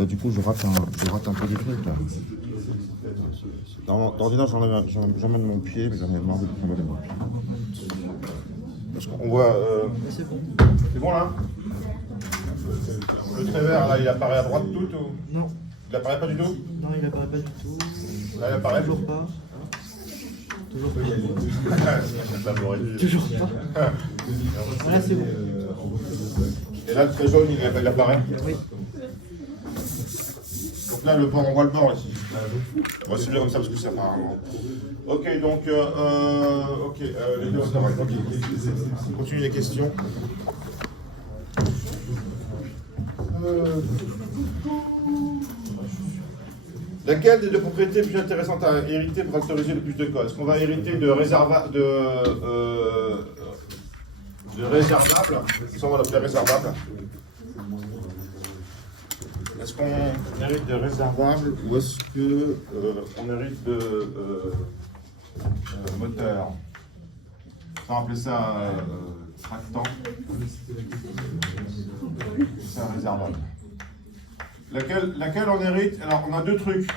Là, du coup, je rate un peu des trucs, là. D'ordinaire, j'emmène mon pied, mais j'en ai marre de j'emmène mon pied. Parce qu'on voit... C'est bon. C'est bon, là? Le trait vert, là, il apparaît à droite tout ou... Non. Il apparaît pas du tout? Non, il apparaît pas du tout. Là, il apparaît? Toujours pas. Toujours pas. Toujours Toujours pas. Voilà, c'est bon. Et là, le trait jaune, il apparaît? Oui. Donc là, le bord, on voit le bord ici. On va se dire comme ça parce que c'est apparemment. Ok, donc, les deux, ça va. Ok. On continue les questions. Laquelle des deux propriétés est plus intéressante à hériter pour factoriser le plus de codes? Est-ce qu'on va hériter de réservables? Ça, on va l'appeler réservable. Est-ce qu'on hérite de réservable ou est-ce qu'on hérite de moteur? On va appeler ça tractant. C'est un réservable. Laquelle on hérite? Alors, on a deux trucs.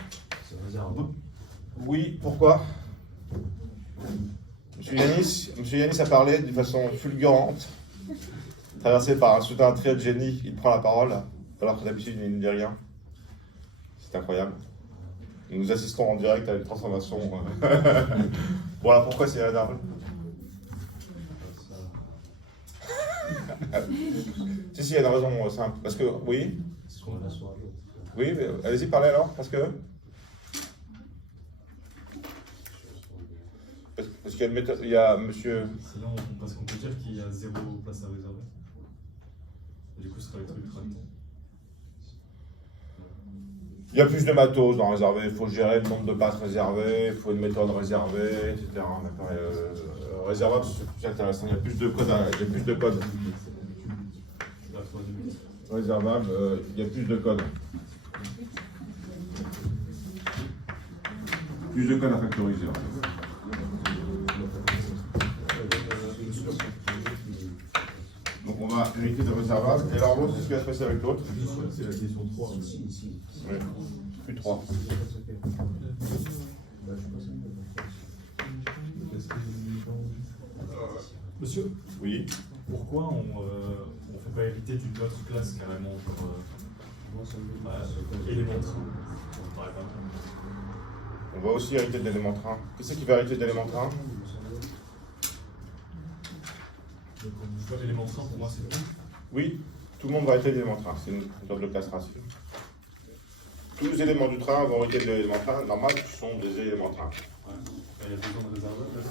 Oui, pourquoi? Monsieur Yanis a parlé d'une façon fulgurante, traversé par un soudain trait de génie. Il prend la parole, alors que d'habitude il ne dit rien. C'est incroyable. Nous assistons en direct à une transformation. Voilà pourquoi c'est réservable. Si, il y a une raison simple. Parce que, oui. Oui, allez-y, parlez alors. Parce qu'il y a une méthode, il y a monsieur. Sinon, parce qu'on peut dire qu'il y a 0 place à réserver. Et du coup, ce sera les trucs tractants. Il y a plus de matos dans réservé, il faut gérer le nombre de places réservées, il faut une méthode réservée, etc. Réservable, c'est plus intéressant, il y a plus de codes. Réservable, il y a plus de codes. Plus de codes à factoriser. Donc on va hériter de réservable. Et alors l'autre, qu'est-ce qui va se passer avec l'autre? C'est la question 3. Oui, plus 3. Monsieur, Oui. pourquoi on ne fait pas hériter d'une autre classe carrément élément train? On va aussi hériter de l'élément train. Qui c'est qui va hériter de l'élément train? L'élément train, pour moi, c'est tout. Oui, tout le monde va hériter de l'élément train. C'est une sorte de classe ratio. Tous les éléments du train vont hériter de l'élément train normal qui sont des éléments train. Ouais. Il y a besoin de réservable là.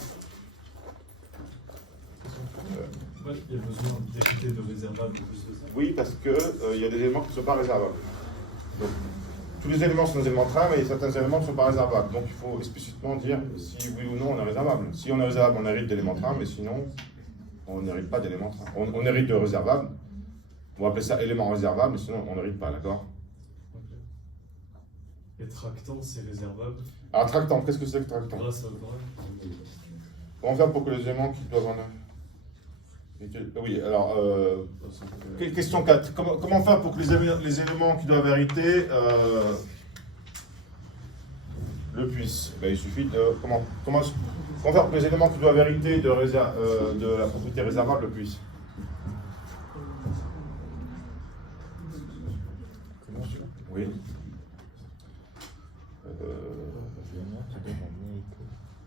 Ouais, il y a besoin d'hériter de réservable plus que ça. Oui, parce qu'il y a des éléments qui ne sont pas réservables. Donc, tous les éléments sont des éléments train, mais certains éléments ne sont pas réservables. Donc il faut explicitement dire si oui ou non on est réservable. Si on est réservable, on hérite d'éléments train, mais sinon, on n'hérite pas d'éléments train. On hérite de réservable. On va appeler ça élément réservable, mais sinon on n'hérite pas, d'accord? Et tractant, c'est réservable. Alors tractant, qu'est-ce que c'est que tractant? Grâce à l'autorel. Comment faire pour que les éléments qui doivent en... Oui, alors, question 4. Comment faire pour que les éléments qui doivent hériter le puissent? Il suffit de... Comment faire pour que les éléments qui doivent hériter de la propriété réservable le puissent? Oui.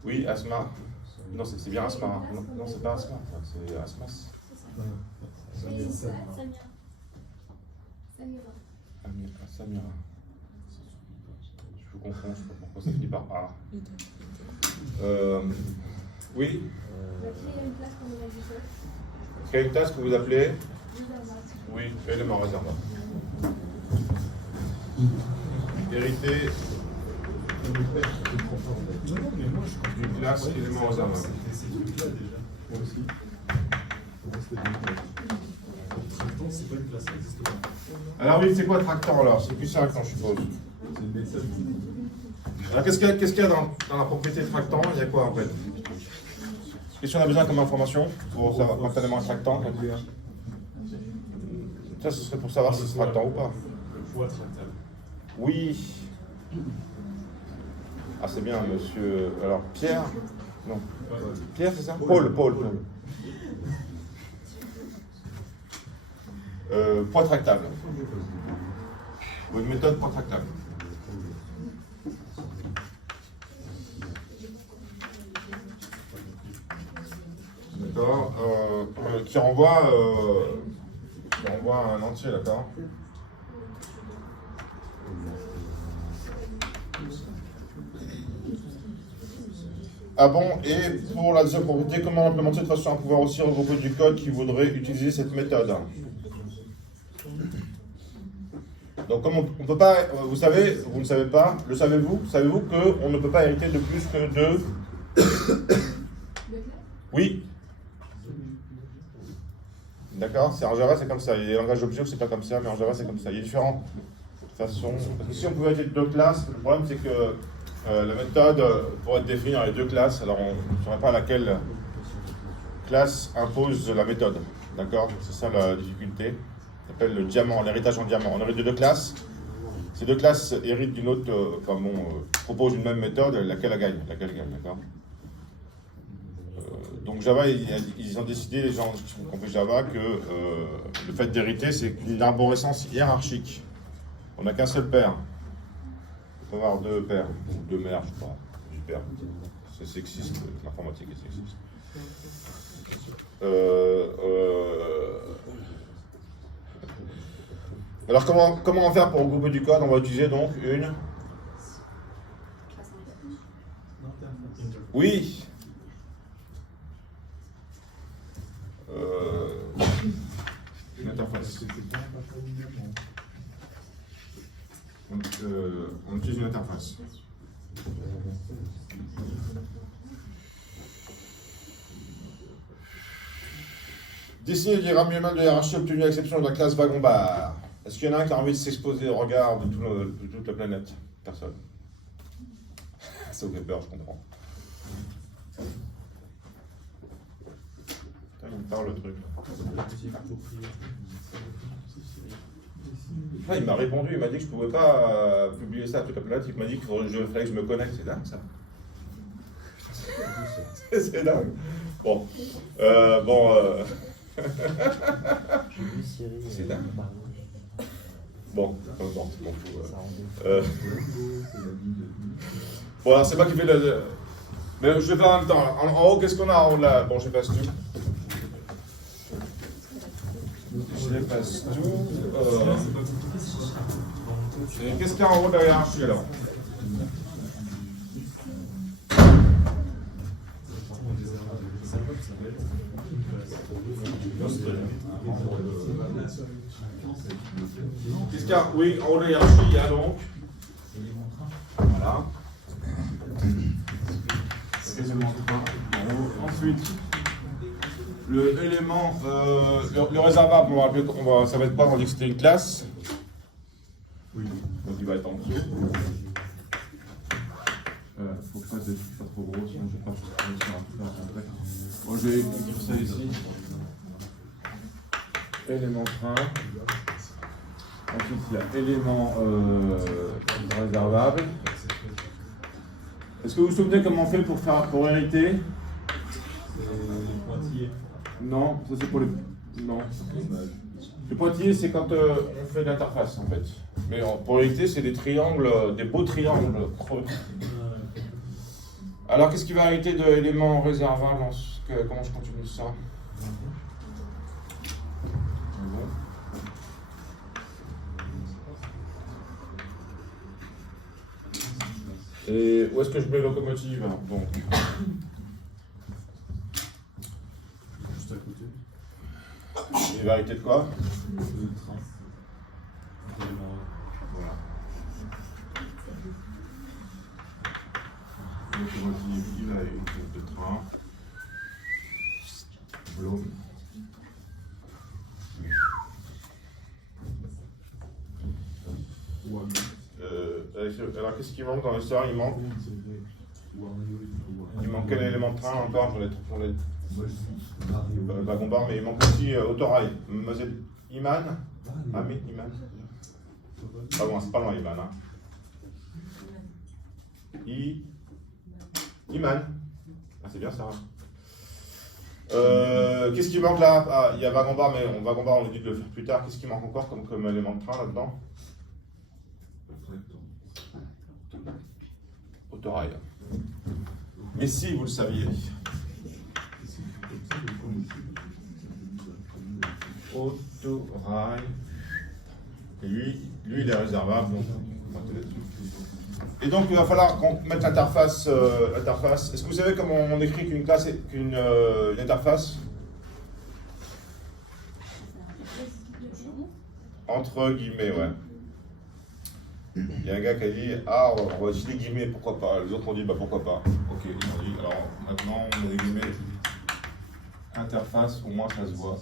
Oui, Asma. Non, c'est bien Asma. Non, c'est pas Asma, c'est Asmas. Samira. Je vous confonds, je ne sais pas pourquoi ça finit par A. Oui. Est-ce qu'il y a une classe que vous appelez? Oui, élément réservable. Hérité d'une classe élément réservable. C'est trucs-là déjà. Moi aussi. Tractant, c'est pas une classe, ça n'existe pas. Alors oui, c'est quoi tractant alors? C'est plus simple, je suppose. C'est une méthode. Alors qu'est-ce qu'il y a dans la propriété tractant? Il y a quoi en fait? Qu'est-ce qu'on a besoin comme information pour savoir quand un élément est tractant? Ça, ce serait pour savoir si c'est tractant ou pas. Le poids tractable. Oui. Ah, c'est bien, monsieur. Alors, Pierre? Non. Pierre, c'est ça? Paul. Poids tractable. Ou une méthode poids tractable. D'accord. Qui renvoie à un entier, d'accord. Ah bon, et pour la deuxième propriété, comment implémenter de façon à pouvoir aussi regrouper du code qui voudrait utiliser cette méthode? Donc comme on ne peut pas, vous savez, vous ne savez pas, le savez-vous? Savez-vous qu'on ne peut pas hériter de plus que deux? Oui. D'accord, c'est en Java c'est comme ça, il y a des langages objets où c'est pas comme ça, mais en Java c'est comme ça. Il y a différentes façons. Parce que si on pouvait hériter de deux classes, le problème c'est que la méthode pourrait être définie dans les deux classes, alors on ne saurait pas laquelle classe impose la méthode. D'accord, c'est ça la difficulté. Ça s'appelle le diamant, l'héritage en diamant. On hérite de deux classes. Ces deux classes héritent d'une autre, proposent une même méthode, laquelle elle gagne, d'accord. Donc Java, ils ont décidé, les gens qui ont fait Java, que le fait d'hériter, c'est une arborescence hiérarchique. On n'a qu'un seul père. On peut avoir deux pères, ou deux mères, je crois. Du père. C'est sexiste, l'informatique est sexiste. Alors comment faire pour regrouper du code? On va utiliser donc une... Oui. Une interface. On utilise une interface. Dessiner le diagramme de hiérarchie obtenu à l'exception de la classe wagon-bar. Est-ce qu'il y en a un qui a envie de s'exposer au regard de toute la planète? Personne. Ça vous fait peur, je comprends. Putain, il me parle le truc. Ah, il m'a répondu, il m'a dit que je ne pouvais pas publier ça à toute la planète. Il m'a dit qu'il fallait que je me connecte. C'est dingue ça. C'est dingue. Bon. C'est dingue. Bon, peu importe, bon, bon, alors c'est pas qui fait le... Mais je vais faire en même temps. En haut, qu'est-ce qu'on a en haut là? Bon, je passe tout. Je passe tout. Qu'est-ce qu'il y a en haut de la hiérarchie alors? Qu'est-ce qu'il y a? Oui, en haut de la hiérarchie, il y a donc. Voilà. Ensuite, l'élément, le réservable, ça va être quoi? On va dire que c'était une classe. Oui. Donc il va être en dessous. Faut que ça soit pas trop gros, sinon je ne vais pas réussir à faire un. Bon, je vais écrire ça ici. Élément train. Ensuite, il y a élément réservable. Est-ce que vous vous souvenez comment on fait pour hériter? Non, ça c'est pour les... Non. Le pointillé, c'est quand on fait l'interface en fait. Mais pour hériter, c'est des triangles, des beaux triangles creux. Alors, qu'est-ce qui va hériter de l'élément réservable? Comment je continue ça? Et où est-ce que je mets locomotive? Donc, Juste à côté. il va hériter de quoi? Voilà. Locomotive, il a une de train. Blum. Alors qu'est-ce qui manque dans l'histoire? Il manque quel élément de train encore pour les wagon-bar, mais il manque aussi autorail. Iman. Iman. Pas loin, c'est pas loin, Iman. Hein. Iman. Ah, c'est bien ça. Qu'est-ce qui manque là? Ah, il y a Vagombar, mais Vagombar, on a dit de le faire plus tard. Qu'est-ce qui manque encore comme élément de train là-dedans? Autorail. Mais si vous le saviez. Autorail. Et lui, il est réservable. Donc, et donc, il va falloir qu'on mette l'interface. Est-ce que vous savez comment on écrit qu'une classe, une interface? Entre guillemets, ouais. Il y a un gars qui a dit, ah, on va utiliser des guillemets, pourquoi pas? Les autres ont dit, bah pourquoi pas? Ok, ils ont dit, alors maintenant on met des guillemets. Interface, au moins ça se voit.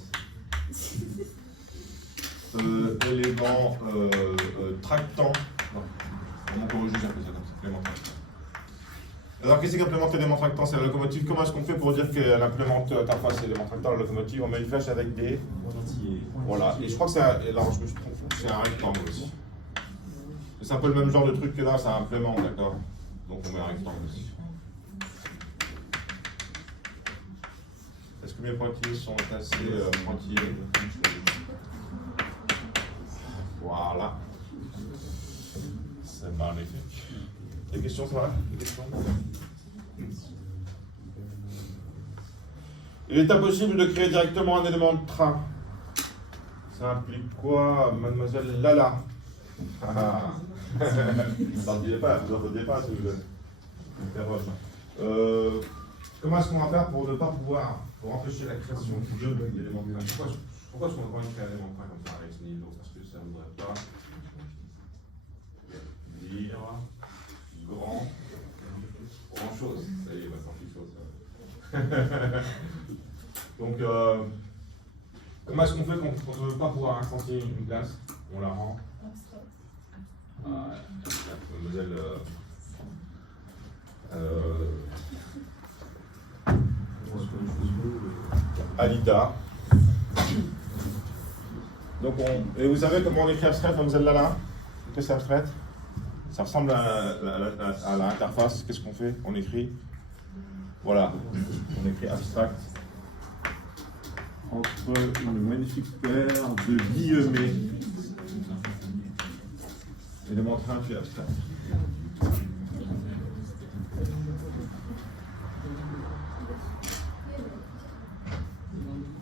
Élément tractant. Non, on peut juste appeler ça comme ça, élément tractant. Alors qu'est-ce qu'implémente l'élément tractant? C'est la locomotive. Comment est-ce qu'on fait pour dire qu'elle implémente interface et élément tractant la locomotive? On met une flèche avec des. Voilà, et je crois que c'est un. Alors je me suis trompé, c'est un rectangle aussi. C'est un peu le même genre de truc que là, ça implémente, d'accord? Donc on met un rectangle aussi. Est-ce que mes pointillés sont assez pointillés? Voilà. C'est magnifique. Des questions, ça va? Des questions? Il est impossible de créer directement un élément de train. Ça implique quoi, mademoiselle Lala? Vous n'entendiez pas, si vous êtes. Comment est-ce qu'on va faire pour ne pas pouvoir, pour empêcher la création d'éléments de train? Pourquoi est-ce qu'on va créer un élément de train comme ça avec ce niveau? Parce que ça ne voudrait pas dire grand chose. Ça y est, maintenant quelque chose. Donc, comment est-ce qu'on fait quand on ne veut pas pouvoir instantier une classe? On la rend. Mademoiselle Alida. Donc et vous savez comment on écrit abstraite, mademoiselle Lala? Qu'est-ce que c'est abstraite? Ça ressemble à l'interface. Qu'est-ce qu'on fait? On écrit. Voilà. On écrit abstract. Entre une magnifique paire de guillemets. Élément train, puis abstract.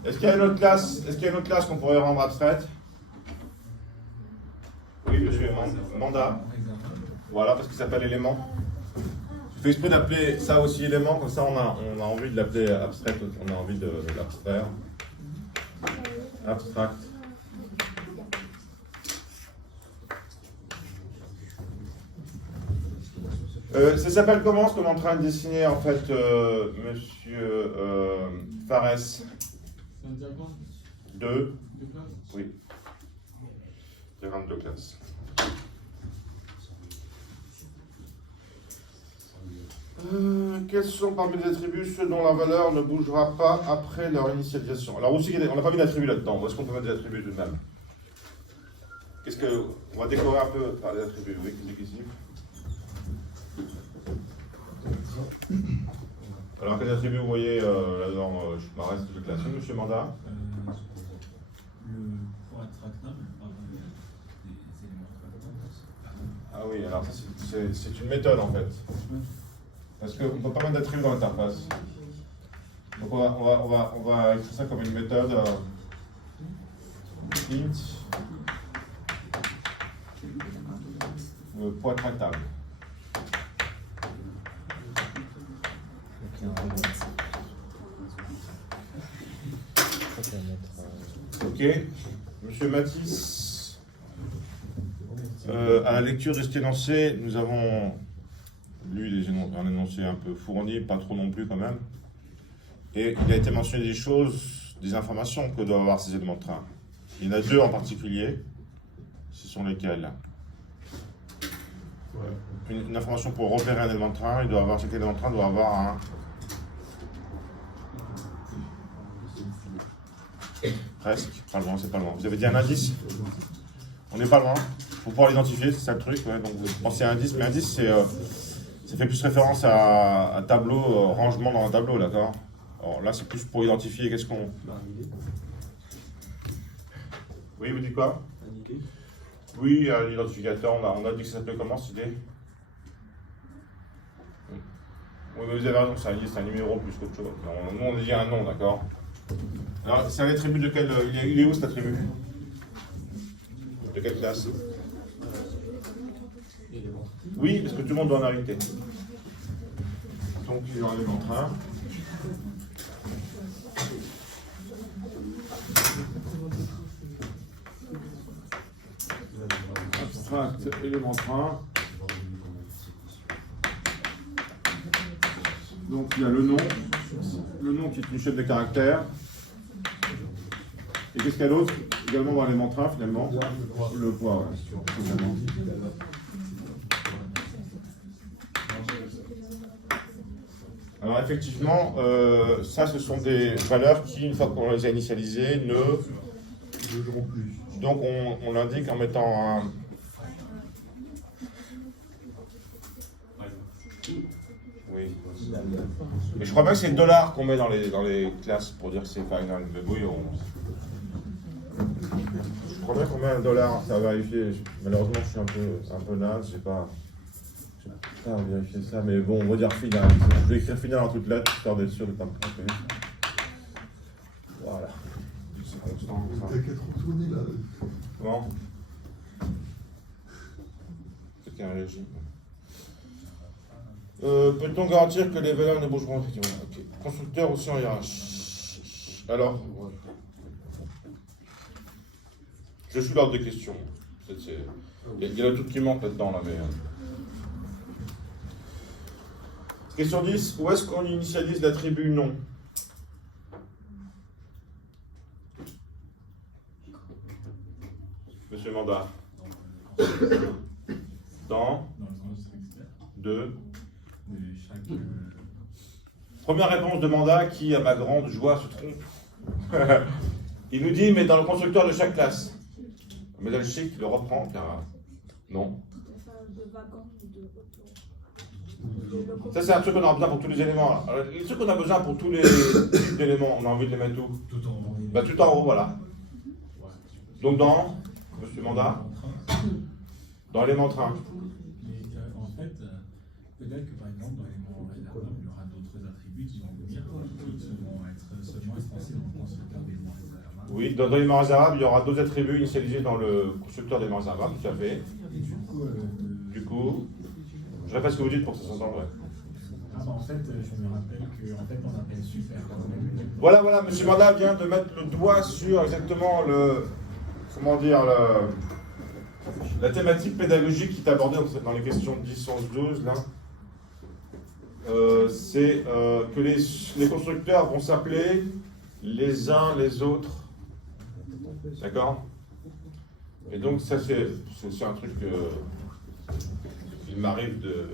Est-ce qu'il y a une autre classe qu'on pourrait rendre abstraite? Oui, monsieur, mandat. Voilà, parce qu'il s'appelle élément. Je fais exprès d'appeler ça aussi élément, comme ça on a envie de l'appeler abstract, on a envie de l'abstraire. Abstract. Ça s'appelle comment ce qu'on est en train de dessiner en fait, monsieur Fares? C'est un diagramme. Deux. De classe. Oui. Diagramme de classe. Quels sont parmi les attributs ceux dont la valeur ne bougera pas après leur initialisation? Alors aussi, on n'a pas mis d'attributs là-dedans. Où est-ce qu'on peut mettre des attributs tout de même? On va décorer un peu par les attributs. Oui, qu'est-ce ici? Alors, quels attributs vous voyez là-dedans? Je m'arrête de classe. Monsieur Mandat? Pour être tractable, des éléments tractables. Ah oui, alors ça c'est une méthode en fait. Parce qu'on ne peut pas mettre d'attributs dans l'interface. Donc on va écrire ça comme une méthode int poids tractable. Ok, monsieur Matisse, à la lecture de cet énoncé, nous avons lu un énoncé un peu fourni, pas trop non plus quand même, et il a été mentionné des choses, des informations que doivent avoir ces éléments de train. Il y en a deux en particulier, ce sont lesquels? Une information pour repérer un élément de train, chaque élément de train doit avoir un... Presque, pas loin, c'est pas loin. Vous avez dit un indice? On n'est pas loin. Pour pouvoir l'identifier, c'est ça le truc. Ouais. Donc vous pensez à indice, mais indice, ça fait plus référence à tableau, rangement dans un tableau, d'accord? Alors là, c'est plus pour identifier qu'est-ce qu'on... Oui, vous dites quoi? Oui, l'identificateur, on a dit que ça s'appelait comment cette idée? Oui, mais vous avez raison, c'est un numéro plus qu'autre chose. Nous, on dit un nom, d'accord? Alors, c'est un attribut de quel... Il est où cet attribut? De quelle classe? Oui, parce que tout le monde doit en hériter. Donc, il est en élément 1. Abstract, élément 1. Donc, il y a le nom qui est une chaîne de caractères. Et qu'est-ce qu'il y a d'autre? Également dans l'élément 1, finalement. Le poids, ouais. Finalement. Alors effectivement, ça ce sont des valeurs qui, une fois qu'on les a initialisées, ne joueront plus. Donc on l'indique en mettant un... Oui. Mais je crois pas que c'est le dollar qu'on met dans les classes pour dire que c'est final. Mais oui, je crois bien qu'on met un dollar, ça va vérifier. Malheureusement, je suis un peu naze, j'ai pas vérifié ça, mais bon, on va dire final. Je vais écrire final en toutes lettres, histoire d'être sûr de ne pas me tromper. Voilà. C'est constant. T'as qu'à te retourner là. Comment? C'est qu'un régime. Peut-on garantir que les valeurs ne bougeront effectivement? Okay. Constructeur aussi en hiérarchie. Alors, je suis l'ordre des questions. Il y a tout qui manque là-dedans, là, mais... Question 10. Où est-ce qu'on initialise l'attribut nom? Monsieur Mandat. Dans deux. Première réponse de Mandat qui, à ma grande joie, se trompe. Il nous dit, mais dans le constructeur de chaque classe. Mais là, le chic le reprend, car non. Ça, c'est un truc qu'on a besoin pour tous les éléments. Alors, les trucs qu'on a besoin pour tous les types d'éléments, on a envie de les mettre où? Tout en haut. Bah, tout en haut, voilà. Donc, dans, monsieur Mandat, dans l'élément train. Mais en fait, peut-être que par exemple, dans l'élément réservable, il y aura d'autres attributs qui vont venir, qui vont être seulement expansés dans le constructeur d'éléments réservables. Oui, dans l'élément réservable, il y aura d'autres attributs initialisés dans le constructeur d'éléments réservables, tout à fait. Et du coup, je répète ce que vous dites pour que ça s'entende, ouais. en fait, je me rappelle qu'en fait, on appelle super. Voilà, monsieur Mandat vient de mettre le doigt sur exactement la thématique pédagogique qui est abordée dans les questions 10, 11, 12, là. C'est que les constructeurs vont s'appeler les uns les autres. D'accord? Et donc, ça, c'est aussi un truc qu'il m'arrive de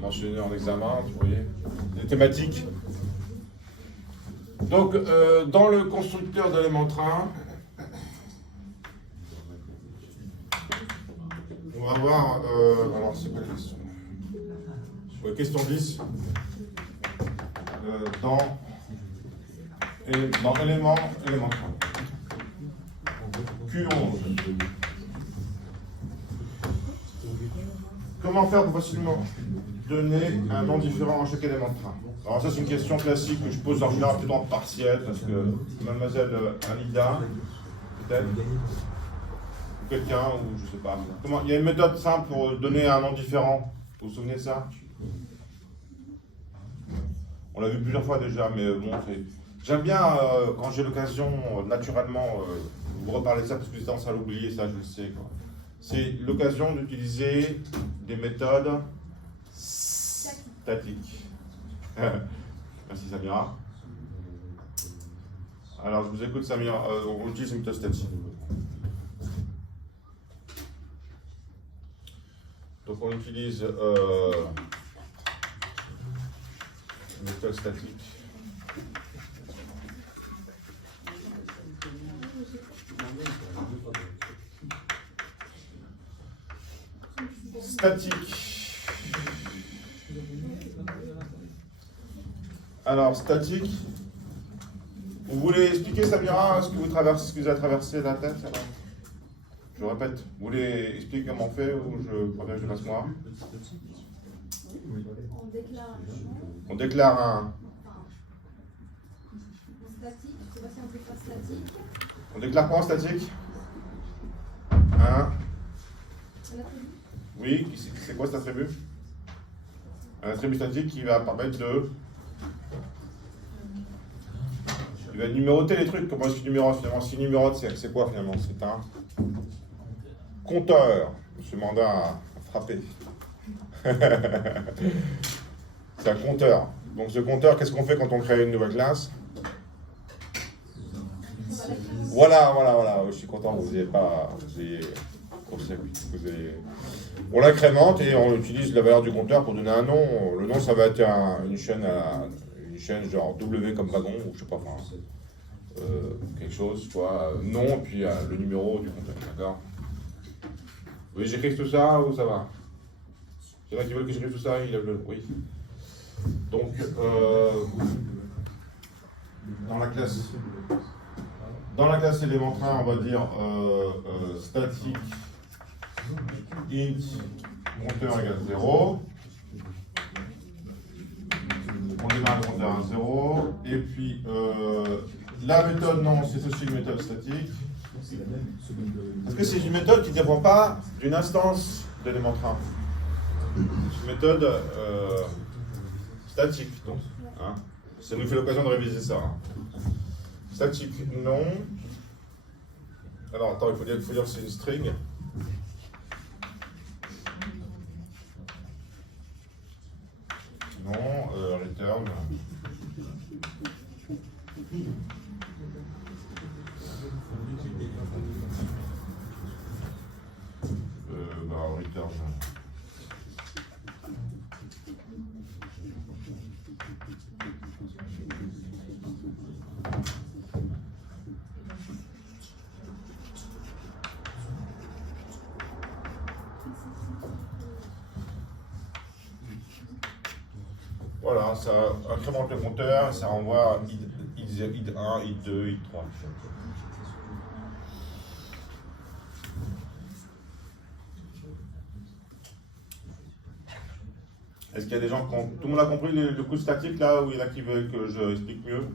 mentionner en examen, vous voyez, des thématiques. Donc, dans le constructeur d'éléments train, on va voir, alors c'est quoi la question? Ouais, question 10. Dans élément train. Q11. Comment faire pour facilement donner un nom différent à chaque élément de train? Alors ça c'est une question classique que je pose en général plutôt en partiel parce que mademoiselle Alida, peut-être, ou quelqu'un, ou je sais pas. Il y a une méthode simple pour donner un nom différent. Vous vous souvenez de ça? On l'a vu plusieurs fois déjà, mais bon, j'aime bien quand j'ai l'occasion, naturellement, vous reparler de ça parce que j'ai tendance à l'oublier, ça je le sais, quoi. C'est l'occasion d'utiliser des méthodes statiques. Merci Samira. Alors je vous écoute Samira, on utilise une méthode statique. Donc on utilise une méthode statique. Statique. Alors, statique. Vous voulez expliquer, Samira, ce que vous avez traversé la tête alors? Je répète, vous voulez expliquer comment on fait ou je préfère que je fasse moi? On déclare un statique, je sais pas si on déclare statique. On déclare quoi en statique? Un. Oui, c'est quoi cet attribut? Un attribut statique qui va permettre de... Il va numéroter les trucs. Comment est-ce qu'il numérote finalement? S'il numérote, c'est quoi finalement? C'est un compteur. Monsieur Mandat a frappé. C'est un compteur. Donc ce compteur, qu'est-ce qu'on fait quand on crée une nouvelle classe? Voilà. Je suis content que vous ayez pas... On l'incrémente et on utilise la valeur du compteur pour donner un nom. Le nom, ça va être une chaîne genre W comme wagon, ou je sais pas, enfin, quelque chose, quoi. Nom, et puis le numéro du compteur, d'accord? Vous voulez que j'écrive tout ça ou ça va? Il y en a qui veulent que j'écrive tout ça, il lève le... Oui. Donc, dans la classe élément 1, on va dire statique int compteur égale 0. On démarre le compteur à 0. Et puis la méthode non, c'est aussi une méthode statique. Parce que c'est une méthode qui ne dépend pas d'une instance d'élément 1. C'est une méthode statique. Donc, hein. Ça nous fait l'occasion de réviser ça. Hein. Statique non. Alors attends, il faut dire que c'est une string. Non, return. Return. Voilà, ça incrémente le compteur, ça renvoie id 1, id 2, id 3. Est-ce qu'il y a des gens qui ont... Tout le monde a compris le coup statique là, ou il y en a qui veulent que je explique mieux?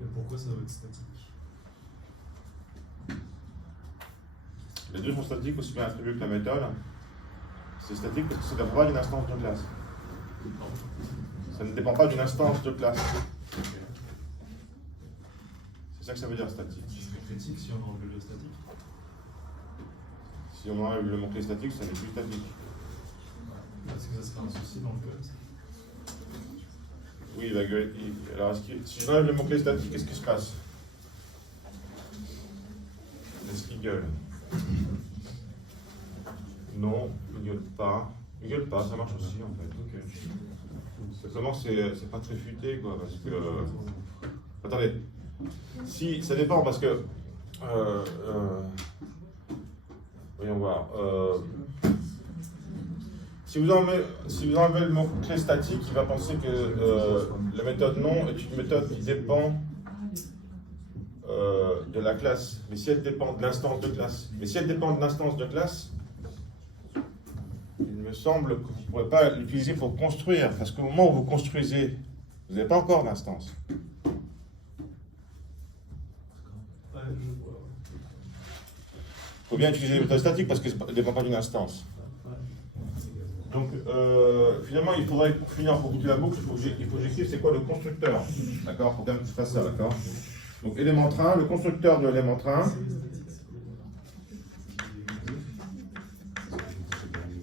Et pourquoi ça doit être statique? Les deux sont statiques, aussi bien attribués que la méthode. C'est statique parce que ça ne dépend pas d'une instance de classe. Ça ne dépend pas d'une instance de classe. C'est ça que ça veut dire statique. Ce serait critique si on enlève le statique. Si on enlève le mot-clé statique, ça n'est plus statique. Est-ce que ça serait un souci dans le code? Oui, la gueule. Alors, si je enlève le mot-clé statique, qu'est-ce qui se passe? Est-ce qu'il gueule? Non, il gueule pas. Il gueule pas, ça marche aussi en fait. Ok. Seulement, c'est pas très futé, quoi, parce que... Attendez. Si, ça dépend, parce que... voyons voir. Si vous enlevez le mot-clé statique, il va penser que la méthode non est une méthode qui dépend de la classe. Mais si elle dépend de l'instance de classe, il me semble que vous ne pourrez pas l'utiliser pour construire, parce qu'au moment où vous construisez, vous n'avez pas encore d'instance. Il faut bien utiliser les méthodes statiques parce qu'elles ne dépendent pas d'une instance. Donc, finalement, il faudrait, pour finir, pour boucler la boucle, il faut que j'écrive c'est quoi le constructeur. D'accord? Pour bien que je fasse ça, d'accord? Donc, élément train, le constructeur de l'élément train.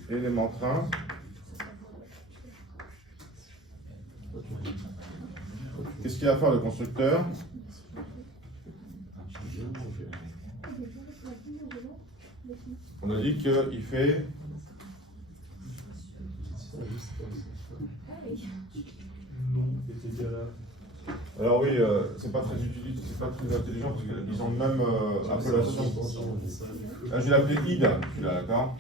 Élément train. Qu'est-ce qu'il va faire le constructeur? On a dit qu'il fait... Alors oui, c'est pas très utile, c'est pas très intelligent parce qu'ils ont même appellation. Là, je vais l'appeler id, celui-là, d'accord?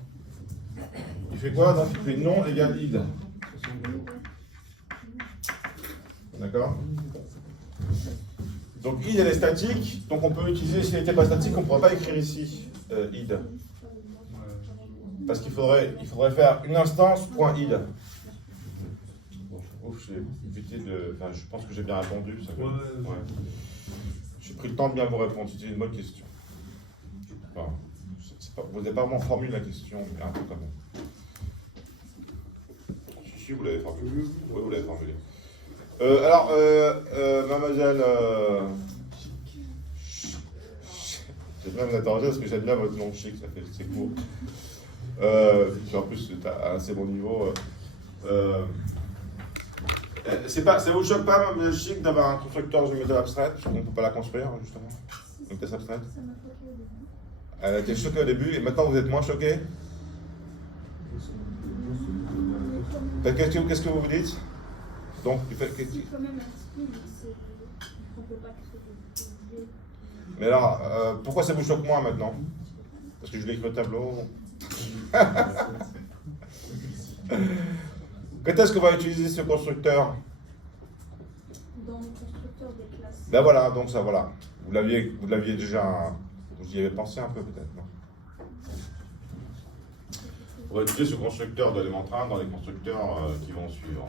Il fait quoi? Donc il fait non égale id. D'accord? Donc id elle est statique, donc on peut utiliser, si elle n'était pas statique, on ne pourra pas écrire ici id. Parce qu'il faudrait faire une instance point id. Ouf, j'ai évité de. Enfin, je pense que j'ai bien répondu. Ça fait... ouais. J'ai pris le temps de bien vous répondre, c'était une bonne question. Enfin, vous n'avez pas vraiment formulé la question, mais un peu quand même. Si, vous l'avez formulé. Oui, vous l'avez formulé. Alors, mademoiselle. J'aime bien vous interroger parce que j'aime bien votre nom chic, c'est court. En plus, c'est à un assez bon niveau. Ça vous choque pas, mademoiselle chic, d'avoir un constructeur de méthode abstraite, parce qu'on ne peut pas la construire, justement, une pièce abstraite? Ça m'a choqué au début. Elle a été choquée au début, et maintenant vous êtes moins choqué? Qu'est-ce que vous vous dites? Donc, C'est quand même un petit peu, mais on ne peut pas créer. mais alors, pourquoi ça vous choque moins maintenant? Parce que je l'ai écrit au tableau. Quand est-ce qu'on va utiliser ce constructeur? Dans le constructeur des classes. Ben voilà, donc ça voilà. Vous l'aviez déjà. Vous y avez pensé un peu peut-être, non? On va utiliser ce constructeur d'éléments train dans les constructeurs qui vont suivre.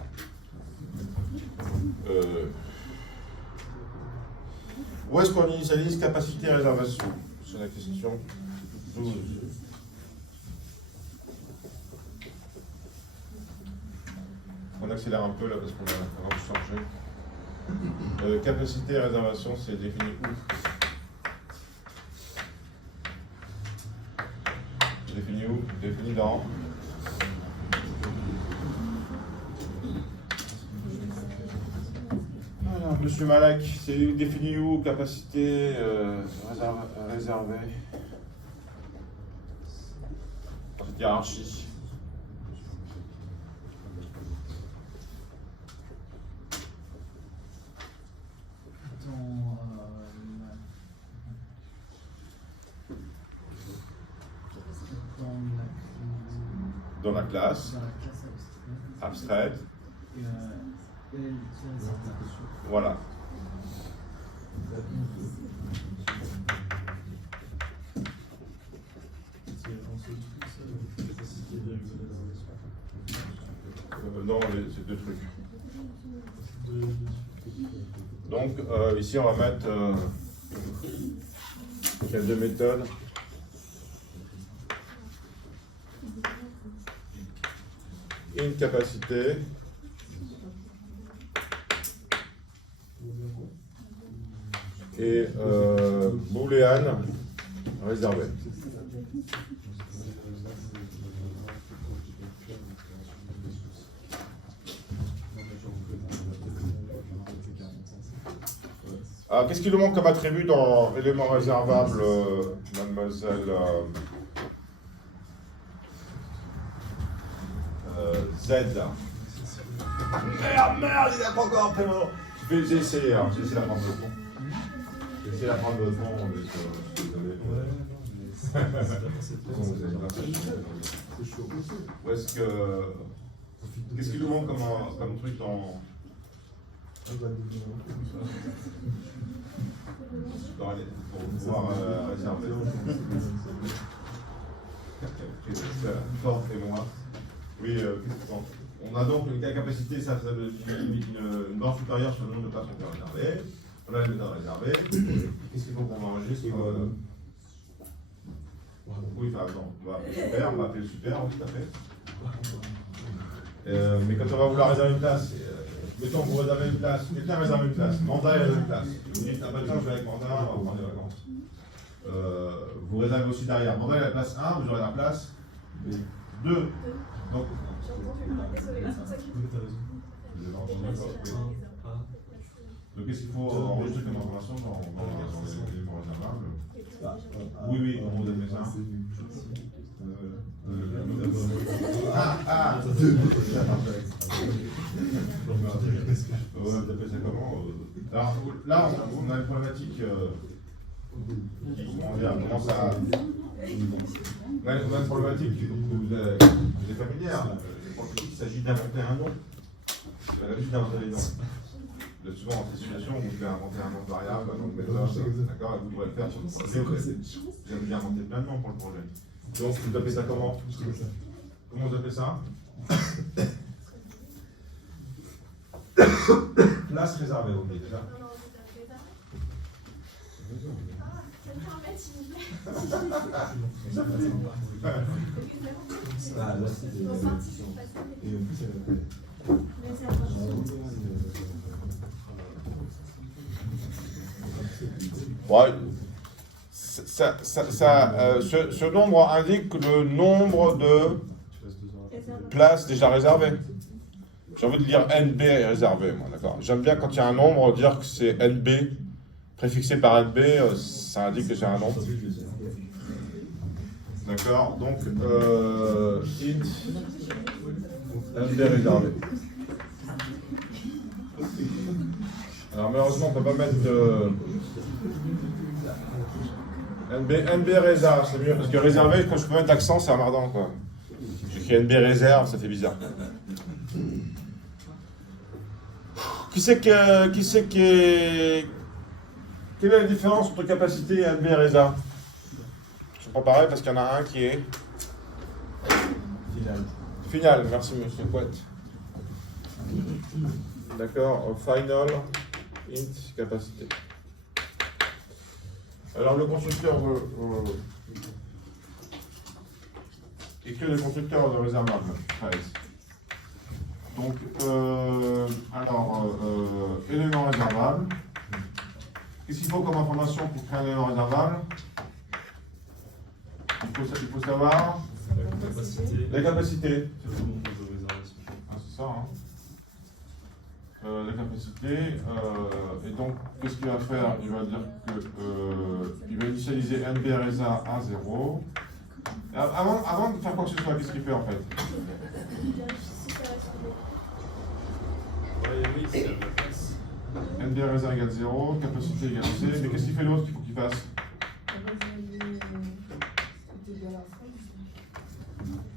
Où est-ce qu'on initialise capacité et réservation? C'est la question 12. On accélère un peu là parce qu'on va changer. Capacité et réservation, c'est défini où? Défini où? Défini dans. Alors, Monsieur Malak, c'est défini où? Capacité réservée. Dans cette hiérarchie. Dans la classe abstraite. Voilà. Non, c'est deux trucs. Donc, ici, on va mettre il y a deux méthodes. Une capacité et booléen réservé. Alors, qu'est-ce qui nous manque comme attribut dans l'élément réservable, mademoiselle Z? Merde, il n'a pas encore appris mon nom. J'ai essayé, hein, j'ai essayé d'apprendre votre nom. J'ai essayé d'apprendre votre nom, mais Où est-ce que. Qu'est-ce qui nous manque comme truc dans. Pour pouvoir réserver. Fort et moi. Oui, on a donc la capacité, ça une barre supérieure sur le nombre de places qu'on peut réserver. On a une méthode réservée. Qu'est-ce qu'il faut qu'on enregistre? Oui, enfin, attends, on va appeler le super, oui, tout à fait. Mais quand on va vouloir réserver une place, mettons que vous réservez une place, quelqu'un réserve une place, mandat réserve une place. Vous dites, ah bah tiens, je vais avec mandat, on va prendre des vacances. Vous réservez aussi derrière. Mandat est la place 1, vous aurez la place 2. Donc, donc qu'est-ce qu'il faut enregistrer comme information dans les éléments réservables? Oui, on vous donne les 1. Vous appelez ça comment? Alors là, on a une problématique qui commence à On a une problématique que vous êtes familière. Pour le il s'agit d'inventer un nom. Il a l'habitude d'inventer les noms. Vous êtes souvent dans cette situation où vous devez inventer un nom de variable, un nom de méthode, d'accord, et vous devrez le faire sur le projet. Vous avez bien inventé plein de noms pour le projet. Donc, vous appelez ça comment? Comment vous appelez ça? Place réservée, ok, déjà. Non, non, vous avez ça. Ah, c'est pas un mètre, s'il vous plaît. Ah, là, c'est Ils sont sortis, c'est pas ça. Et en plus, Mais c'est attention. Ouais. Ce nombre indique le nombre de places déjà réservées. J'ai envie de dire NB réservé, moi, d'accord. J'aime bien quand il y a un nombre, dire que c'est NB, préfixé par NB, ça indique que c'est un nombre. D'accord, donc, int, NB réservé. Alors malheureusement, on ne peut pas mettre NB réserve, c'est mieux, parce que réservé, quand je peux mettre accent, c'est emmerdant, quoi. J'écris NB réserve, ça fait bizarre. Quelle est la différence entre capacité et NB réserve? Je prends pareil parce qu'il y en a un qui est final, merci monsieur Couette. D'accord, final, int, capacité. Alors le constructeur écrit le constructeur de réservable, 13. Donc, élément réservable. Qu'est-ce qu'il faut comme information pour créer un élément réservable? Il faut savoir La capacité. la capacité. C'est le nombre de réservations. Ah, c'est ça, hein. La capacité, et donc qu'est-ce qu'il va faire? Il va dire que il va initialiser NBRESA à 0. Avant de faire quoi que ce soit, qu'est-ce qu'il fait en fait? Ouais, oui, c'est la place. NBRESA égale 0, capacité égale C, mais qu'est-ce qu'il fait l'autre qu'il faut qu'il fasse?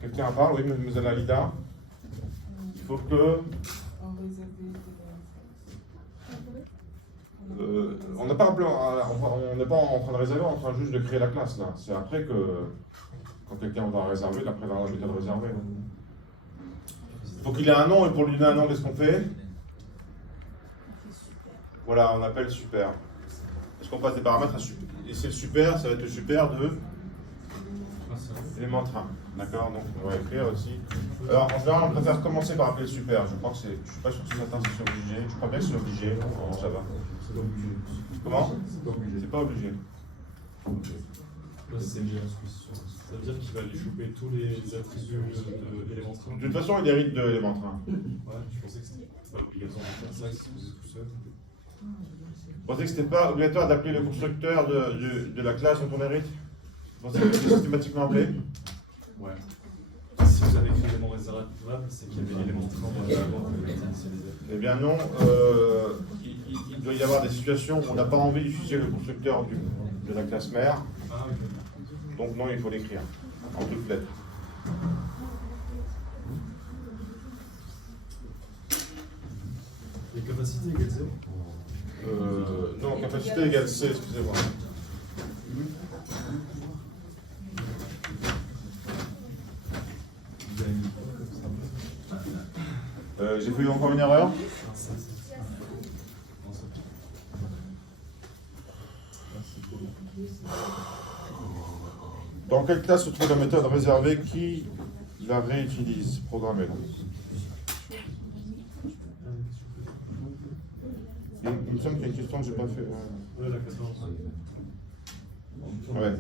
Quelqu'un en parle? Oui, mademoiselle Alida. Il faut que... on n'est pas en train de réserver, on est en train juste de créer la classe là. C'est après que, quand quelqu'un va réserver, il après dans la méthode réservée. Il faut qu'il ait un nom, et pour lui donner un nom, qu'est-ce qu'on fait? Voilà, on appelle super. Est-ce qu'on passe des paramètres à super? Et c'est le super, ça va être le super de élément train. D'accord, donc on va écrire aussi. Alors en général, on préfère commencer par appeler le super. Je crois que c'est. Je suis pas sûr que certains c'est obligé. Je crois bien que c'est obligé. En ça va. Comment? C'est pas obligé. Là, c'est bien. Ça veut dire qu'il va aller choper tous les attributs de l'élément train. De toute façon, il hérite de l'élément train. Ouais, je pensais que c'était pas obligatoire de faire ça, que c'est tout seul. Vous pensez que c'était pas obligatoire d'appeler le constructeur de la classe dont on hérite? Vous pensez que c'était systématiquement appelé? Ouais. Si vous avez écrit l'élément réservable, c'est qu'il y avait l'élément train avant que initialisé. Eh bien non, il doit y avoir des situations où on n'a pas envie d'utiliser le constructeur de la classe mère. Ah, ok. Donc non, il faut l'écrire en toutes lettres. Les capacités égale 0. Non, capacité égale C, excusez-moi. J'ai fait encore une erreur. Dans quelle classe se trouve la méthode réservée qui la réutilise? Programmée. Il me semble qu'il y a une question que je n'ai pas fait. Ouais, la 14. Ouais.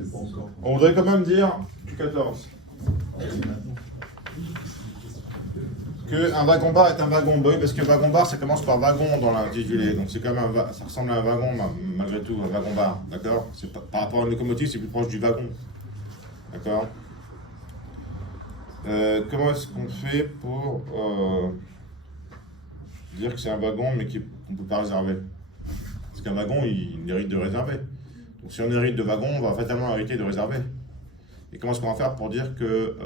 On voudrait quand même dire du 14. Qu'un wagon-bar est un wagon-boy, parce que wagon-bar, ça commence par wagon dans l'intitulé. Donc c'est quand même ça ressemble à un wagon, malgré tout, un wagon-bar. D'accord? Par rapport à une locomotive, c'est plus proche du wagon. D'accord? Comment est-ce qu'on fait pour dire que c'est un wagon, mais qu'on ne peut pas réserver? Parce qu'un wagon, il hérite de réserver. Donc si on hérite de wagon, on va fatalement hériter de réserver. Et comment est-ce qu'on va faire pour dire que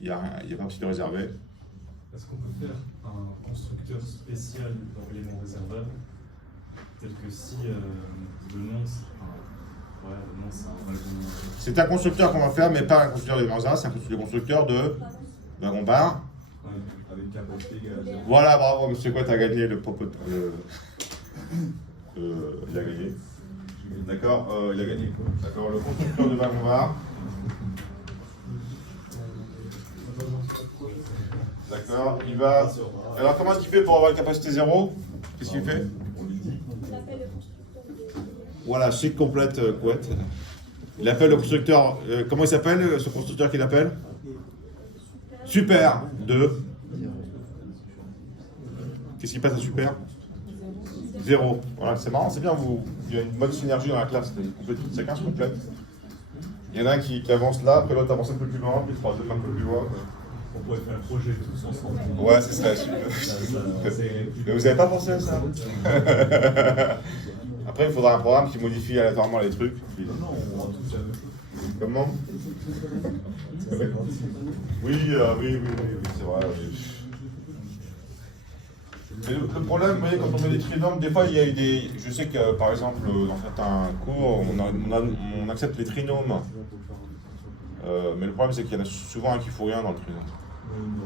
il y a pas possible de réserver? Est-ce qu'on peut faire un constructeur spécial dans l'élément réservable, tel que si le nom, c'est un wagon. C'est un constructeur qu'on va faire, mais pas un constructeur d'éléments réservables, c'est un constructeur de wagon bar. Avec capacité égale. Voilà, bravo, monsieur quoi, t'as gagné le propos. Il a gagné. D'accord, il a gagné. D'accord, le constructeur de wagon bar. D'accord, il va. Alors, comment est-ce qu'il fait pour avoir une capacité 0? Qu'est-ce qu'il fait? Il appelle le constructeur de... Voilà, chic complète couette. Il appelle le constructeur. Comment il s'appelle ce constructeur qu'il appelle? Super de. Qu'est-ce qui passe à super? 0. Voilà, c'est marrant, c'est bien, il y a une bonne synergie dans la classe, chacun se complète. Il y en a un qui avance là, après l'autre avance un peu plus loin, puis le troisième un peu plus loin. On pourrait faire un projet tous ensemble. Ouais, c'est ça, super. Mais vous n'avez pas pensé à ça? Après, il faudra un programme qui modifie aléatoirement les trucs. Puis... Non, on va tous la même chose. Comment? Oui, oui, c'est vrai. Oui. Mais le problème, vous voyez, quand on met des trinômes, des fois il y a eu des. Je sais que par exemple, dans certains cours, on accepte les trinômes. Mais le problème, c'est qu'il y en a souvent un qui ne fout rien dans le trinôme. Non,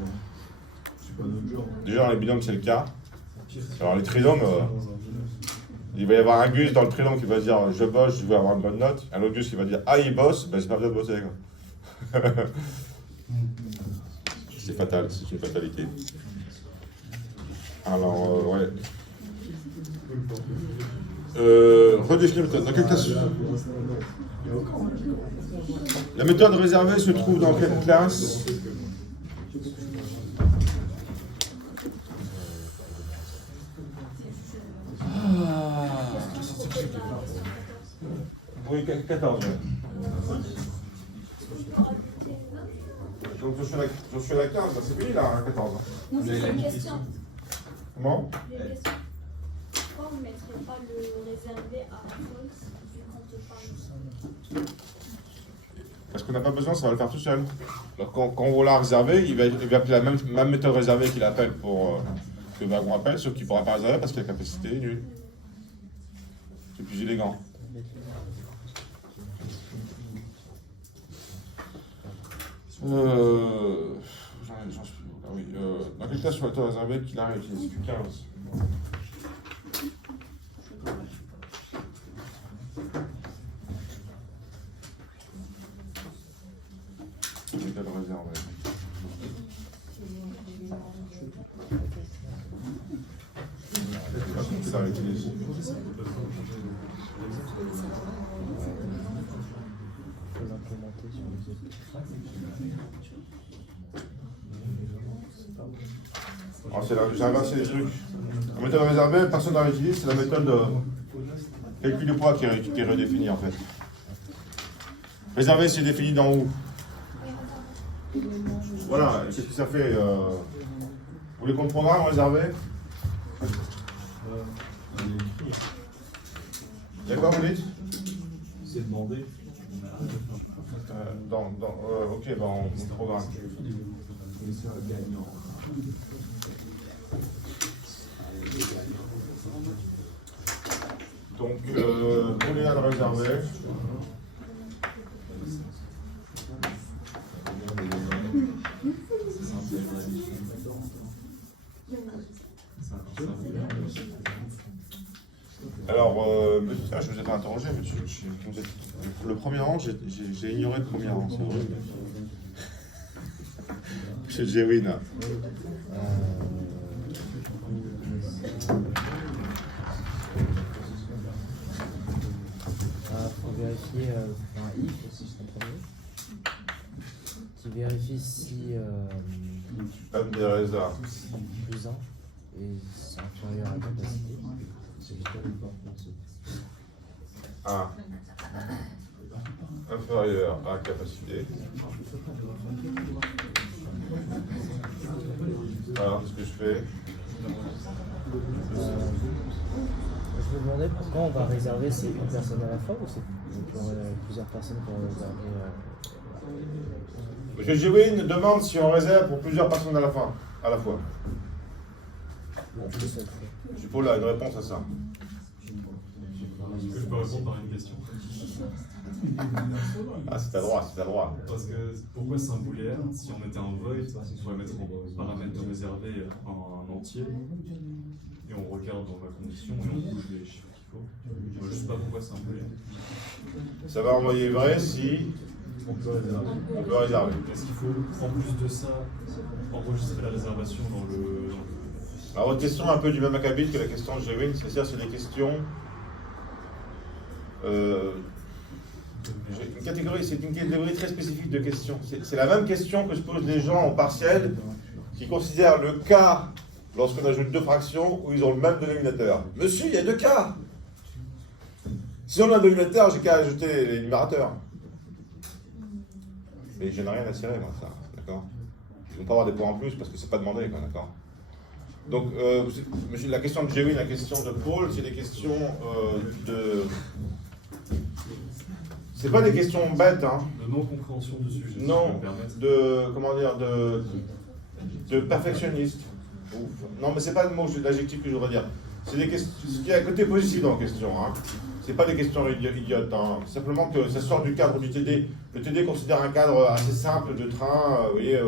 c'est pas notre genre. Déjà, dans les binômes, c'est le cas. Alors, les trinômes, il va y avoir un gus dans le trinôme qui va dire je bosse, je veux avoir une bonne note. Un autre gus qui va dire ah, il bosse, ben c'est pas besoin de bosser. Quoi. C'est fatal, c'est une fatalité. Alors, ouais. Redéfinir la méthode. Dans quelle classe? La méthode réservée se trouve dans quelle classe? Oui, 14. Donc je suis à la 15, c'est fini là, 14. Non, c'est une question. Comment? Les questions. Pourquoi on ne mettrait pas le réservé à false vu qu'on te parle? Parce qu'on n'a pas besoin, ça va le faire tout seul. Alors quand on va la réserver, il va appeler la même méthode réservée qu'il appelle pour que le wagon appelle, sauf qu'il ne pourra pas réserver parce que la capacité est nulle. C'est plus élégant. J'en suis. Ah oui, dans quel cas sur la méthode réservée qu'il a réutilisé? C'est 15. Méthode réservée. Qu'il a réutilisé. J'ai inversé les trucs. La méthode réservée, personne ne l'utilise, c'est la méthode de calcul du poids qui est redéfinie en fait. Réservé, c'est défini d'en haut. Voilà, qu'est-ce que ça fait Vous voulez qu'on le programme réservé? Il y a quoi, vous dites? C'est demandé. Ok, ben on programme. Donc, booléen réservé. Alors, je vous ai pas interrogé, monsieur. Le premier rang, j'ai ignoré le premier rang, c'est vrai. Monsieur Jéwin. Faut vérifier un if aussi, c'est le premier. Qui vérifie si M des réserves. plus 1 et c'est inférieur à la capacité. C'est juste le port. 1 inférieur à capacité. Alors, qu'est-ce que je fais? Je me demandais pourquoi on va réserver ces une personne à la fois ou c'est plusieurs personnes pour réserver. Monsieur Jewin demande si on réserve pour plusieurs personnes à la fois. J'ai pas là une réponse à ça. Est-ce que je peux répondre par une question? Ah, c'est à droit. Parce que pourquoi singulière? Si on mettait un void, on pourrait mettre en paramètre réservé en entier. Et on regarde dans la condition et on bouge les chiffres qu'il faut. Je ne sais pas pourquoi singulière. Ça va envoyer vrai si on peut réserver. Est-ce qu'il faut, en plus de ça, enregistrer la réservation dans le... Alors, votre question est un peu du même acabit que la question de Jewin, c'est-à-dire c'est des questions... une catégorie, c'est une catégorie très spécifique de questions. C'est la même question que se posent les gens en partiel qui considèrent le cas lorsqu'on ajoute deux fractions où ils ont le même dénominateur. Monsieur, il y a deux cas. Si on a un dénominateur, j'ai qu'à ajouter les numérateurs. Mais je n'ai rien à cirer, moi, ça, d'accord? Ils ne vont pas avoir des points en plus parce que c'est pas demandé, quoi, d'accord? Donc, la question de Jewin, la question de Paul, c'est des questions de... C'est pas des questions bêtes, hein. De non-compréhension du sujet. Non, de perfectionniste. Non, mais c'est pas le mot, c'est l'adjectif que je voudrais dire. C'est des questions, il y a un côté positif dans la question, hein. C'est pas des questions idiotes, hein. Simplement que ça sort du cadre du TD. Le TD considère un cadre assez simple de train, vous voyez.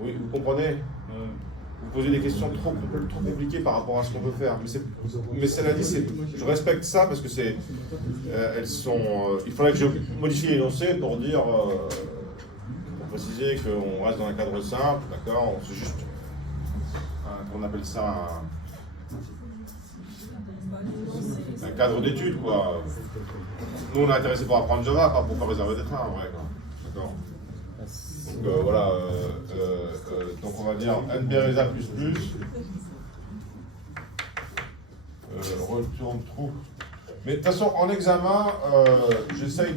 Oui, vous comprenez? Vous posez des questions trop compliquées par rapport à ce qu'on veut faire. Mais cela dit, je respecte ça parce que c'est, elles sont. Il faudrait que je modifie l'énoncé pour dire, pour préciser qu'on reste dans un cadre simple, d'accord? C'est juste, on appelle ça un cadre d'études, quoi. Nous, on est intéressés pour apprendre Java, pas pour faire réserver des trains, ouais, quoi. D'accord. Donc voilà, donc on va dire NBRESA++, retourne trou. Mais de toute façon, en examen, j'essaye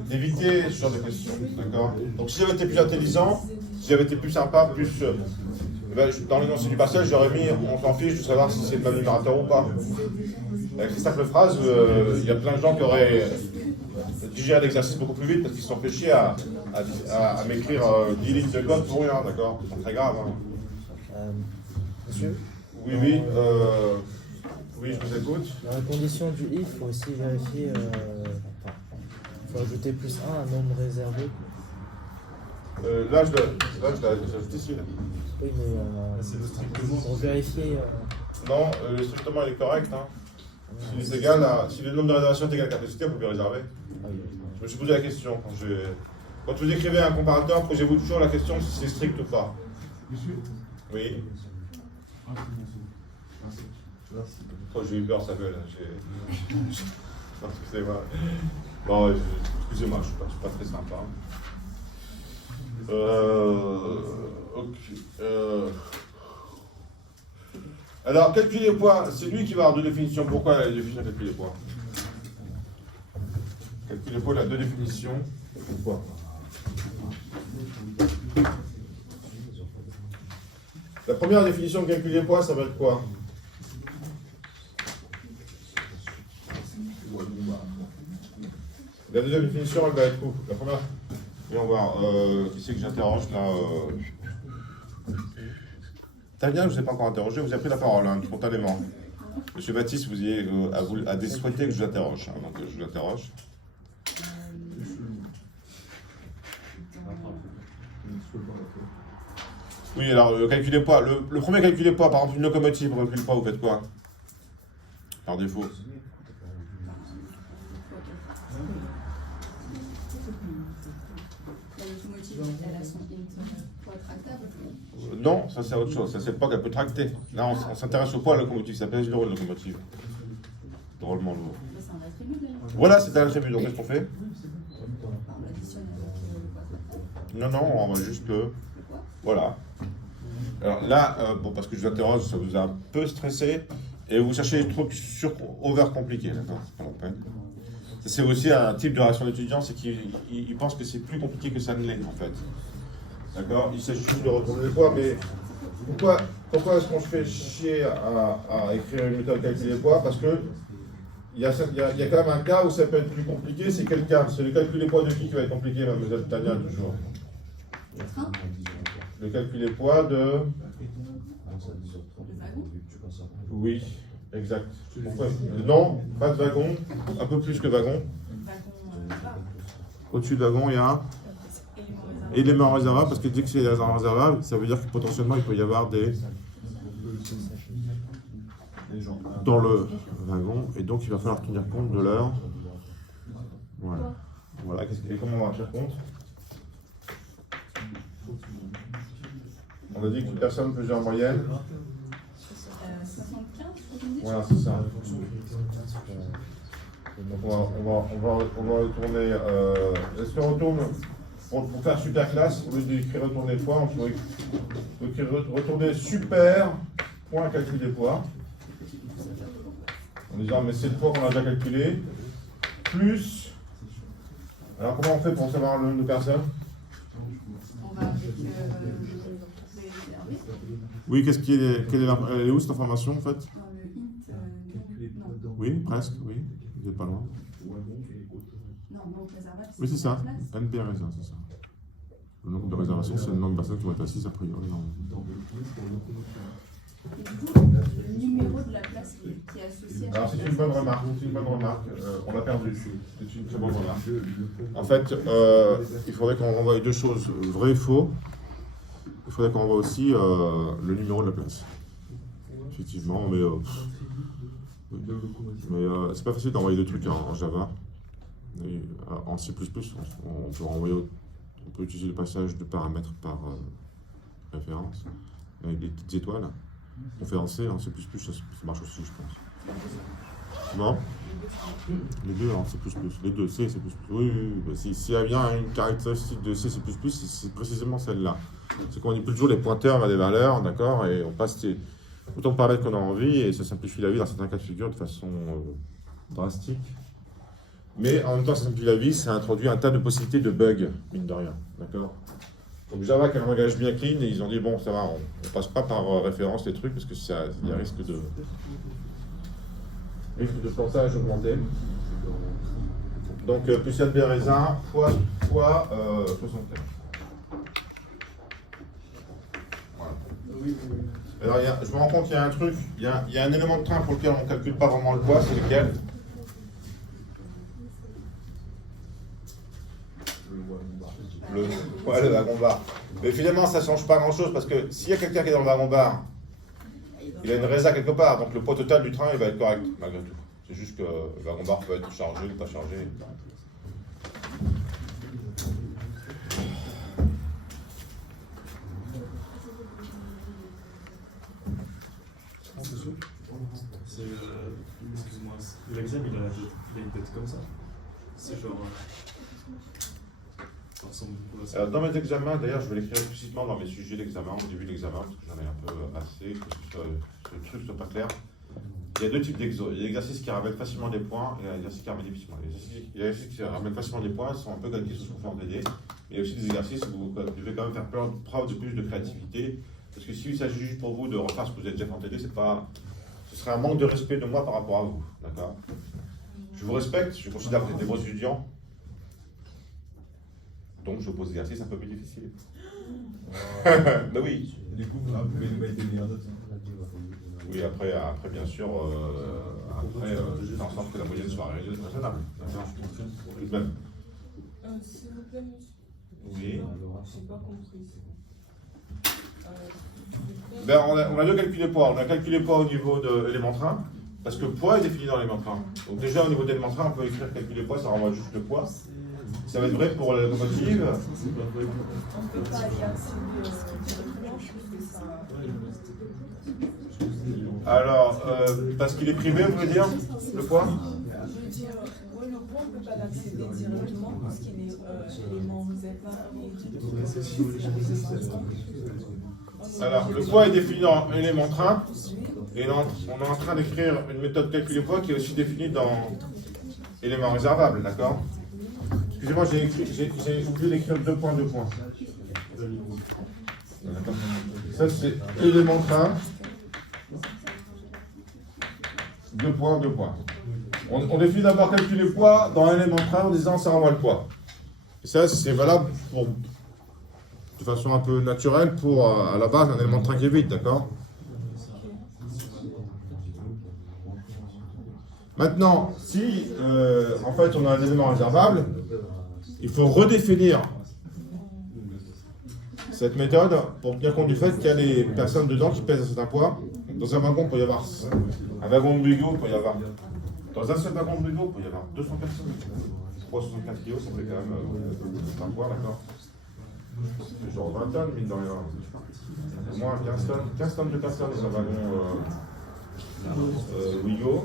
d'éviter ce genre de questions, d'accord? Donc si j'avais été plus intelligent, si j'avais été plus sympa, plus... dans l'énoncé du passage, j'aurais mis, on s'en fiche de savoir si c'est le même numérateur ou pas. Avec ces simples phrases, il y a plein de gens qui auraient digéré l'exercice beaucoup plus vite parce qu'ils se sont fait chier à m'écrire 10 lignes de code pour rien, d'accord? C'est très grave. Hein. Monsieur? Oui, je vous écoute. Dans la condition du if, il faut aussi vérifier. Il faut ajouter plus 1 à nombre réservé. Là, je l'ajoute ici. Là. Oui, mais c'est le strictement. pour vérifier. Non, le strictement il est correct. Hein. Si le nombre de réservations est égal à la capacité, vous pouvez réserver. Je me suis posé la question quand vous écrivez un comparateur, posez-vous toujours la question si c'est strict ou pas. Oui. Oh, j'ai eu peur, ça gueule. Non, excusez-moi. Bon, excusez-moi, je ne suis pas très sympa. Alors, calculer les poids, c'est lui qui va avoir deux définitions. Pourquoi il a défini calculer les poids? Calculer les poids, il a deux définitions. Pourquoi? La première définition de calculer les poids, ça va être quoi? La deuxième définition, elle va être où? La première. Voyons voir. Qui c'est que j'interroge là? Tania, je ne vous ai pas encore interrogé, vous avez pris la parole, hein, spontanément. Monsieur Baptiste, vous a souhaité que je vous interroge, hein, donc je vous interroge. Oui, alors, calculer poids. Le premier calculer poids, par exemple, une locomotive, on calcule pas, vous faites quoi? Par défaut. La locomotive, elle a son poids tractable. Non, ça c'est autre chose. Ça c'est le poids qu'elle peut tracter. Là, on s'intéresse au poids de la locomotive. Ça pèse lourd une locomotive. Drôlement lourd. C'est un attribut déjà. Voilà, c'est un attribut. Donc qu'est-ce qu'on fait? On l'additionne avec le poids tractable. Non, on va juste le. Voilà. Alors là, bon, parce que je vous interroge, ça vous a un peu stressé. Et vous cherchez des trucs over compliqués, d'accord? C'est pas la peine. C'est aussi un type de réaction d'étudiant, c'est qu'il pense que c'est plus compliqué que ça ne l'est, en fait. D'accord? Il s'agit juste de retourner les poids, mais pourquoi est-ce qu'on se fait chier à écrire une méthode calculer les poids? Parce que il y a quand même un cas où ça peut être plus compliqué. C'est quel cas? C'est le calcul des poids de qui va être compliqué, mademoiselle Tania, toujours? Le calcul des poids de... Le wagon. Oui, exact. Pourquoi? Non, pas de wagon, un peu plus que wagon. Au-dessus de wagon, il y a éléments réservables, parce que dès que c'est des éléments réservables, ça veut dire que potentiellement il peut y avoir des gens dans le wagon, et donc il va falloir tenir compte de leur... Voilà. Voilà. Et comment on va en tenir compte? On a dit qu'une personne faisait en moyenne. 75, 70. Voilà, c'est ça. On va retourner. Est-ce qu'on retourne pour faire super classe, au lieu d'écrire retourner poids, on peut écrire retourner super point calcul des poids. En disant mais c'est le poids qu'on a déjà calculé, plus. Alors comment on fait pour savoir le nombre de personnes? On va avec les réservés. Oui, elle est où cette information en fait? Dans le int, non. Oui, presque, oui. Vous n'êtes pas loin. Non, donc réservable, Oui, c'est ça. place. NP réserve, c'est ça. Le nombre de réservations, c'est le nombre de personnes qui vont être assises a priori. Et du coup, le numéro de la place qui est associé à Alors chaque c'est une bonne remarque, on l'a perdu. C'est une très bonne remarque. En fait, il faudrait qu'on renvoie deux choses, vrai et faux. Il faudrait qu'on renvoie aussi le numéro de la place. Effectivement, mais c'est pas facile d'envoyer des trucs en Java. Et, en C++, on peut renvoyer, on peut utiliser le passage de paramètres par référence avec des petites étoiles. On fait en C, en C++, ça marche aussi, je pense. Non? Les deux en C++, les deux, C et C++. Oui. S'il y a bien une caractéristique de C, C++, c'est précisément celle-là. C'est qu'on manipule toujours les pointeurs à des valeurs, d'accord, et on passe autant de paramètres qu'on a envie, et ça simplifie la vie dans certains cas de figure de façon drastique. Mais en même temps, ça simplifie la vie, ça introduit un tas de possibilités de bugs, mine de rien, d'accord. Donc Java, qui est un langage bien clean, et ils ont dit bon, ça va, on passe pas par référence les trucs parce que il y a risque de plantage augmenté. Donc plus NP raisin fois 75. Voilà. Alors je me rends compte qu'il y a un truc, il y a un élément de train pour lequel on ne calcule pas vraiment le poids, c'est lequel? Le wagon-bar. Mais finalement, ça ne change pas grand-chose parce que s'il y a quelqu'un qui est dans le wagon-bar, il a une résa quelque part, donc le poids total du train il va être correct, malgré tout. C'est juste que le wagon-bar peut être chargé ou pas chargé. Excuse-moi, l'examen il a une tête comme ça. C'est genre. Ça ressemble beaucoup à ça. Dans mes examens, d'ailleurs, je vais l'écrire explicitement dans mes sujets d'examen, au début de l'examen, parce que j'en ai un peu assez, que ce truc soit pas clair. Il y a deux types d'exos. Il y a l'exercice qui ramène facilement des points et l'exercice qui ramène difficilement. Les exercices qui ramènent facilement des points sont un peu calqués sous forme DD. Il y a aussi des exercices où vous devez quand même faire preuve de plus de créativité. Parce que s'il s'agit juste pour vous de refaire ce que vous avez déjà fait en TD, ce serait un manque de respect de moi par rapport à vous. D'accord? Je vous respecte, je considère que vous êtes des bons étudiants. Donc je vous pose des exercices un peu plus difficiles. Ben oui. Du coup, vous pouvez nous mettre des meilleures notes. Oui, après bien sûr, faire en sorte que la moyenne soit raisonnable. Tout de même. S'il vous plaît, monsieur. Oui. J'ai pas compris. Ben, on a deux calculs de poids. On a calculé poids au niveau de l'élément train, parce que poids est défini dans l'élément train. Donc déjà au niveau de l'élément train, on peut écrire calculer poids, ça renvoie juste le poids. Ça va être vrai pour la locomotive. On ne peut pas y accéder directement, je fais ça. Alors, parce qu'il est privé, vous voulez dire, le poids? Je veux dire, oui, le poids, on ne peut pas l'accéder directement parce qu'il est élément Alors, le poids est défini dans l'élément train, et on est en train d'écrire une méthode calculer poids qui est aussi définie dans élément réservable, d'accord? Excusez-moi, j'ai oublié d'écrire 2 points, 2 points. Ça, c'est élément train. 2 points, 2 points. On définit d'abord calculer le poids dans un élément train en disant ça renvoie le poids. Et ça, c'est valable pour, de façon un peu naturelle pour, à la base, un élément de train qui est vide, d'accord? Maintenant, si en fait on a un élément réservable, il faut redéfinir cette méthode pour tenir compte du fait qu'il y a les personnes dedans qui pèsent un certain poids. Dans un wagon, il peut y avoir un wagon de Bugo, il peut y avoir. Dans un seul wagon de Bugo, il peut y avoir 200 personnes. 375 kg, ça fait quand même un poids, d'accord? C'est genre 20 tonnes, mine de rien. Au moins 15 tonnes de personnes dans un wagon Bugo.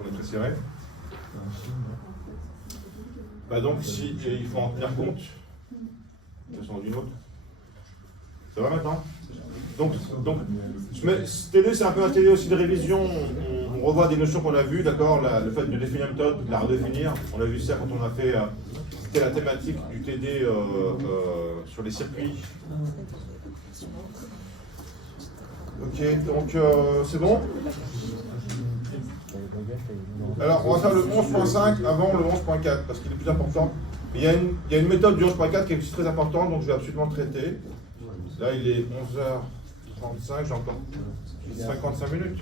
On est très serré. Bah donc ici, il faut en tenir compte de façon d'une autre. Ça va maintenant? Donc TD, c'est un peu un TD aussi de révision. On revoit des notions qu'on a vues, d'accord? Le fait de définir une méthode, de la redéfinir. On a vu ça quand on a fait c'était la thématique du TD sur les circuits. Ok, donc c'est bon? Alors, on va faire le 11.5 avant le 11.4 parce qu'il est plus important. Il y a une méthode du 11.4 qui est aussi très importante, donc je vais absolument traiter. Là, il est 11h35, j'ai encore 55 minutes.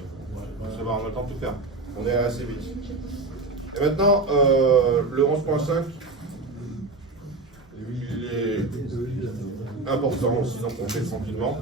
Ça va, on a le temps de tout faire. On est assez vite. Et maintenant, le 11.5, il est important aussi, donc on fait tranquillement.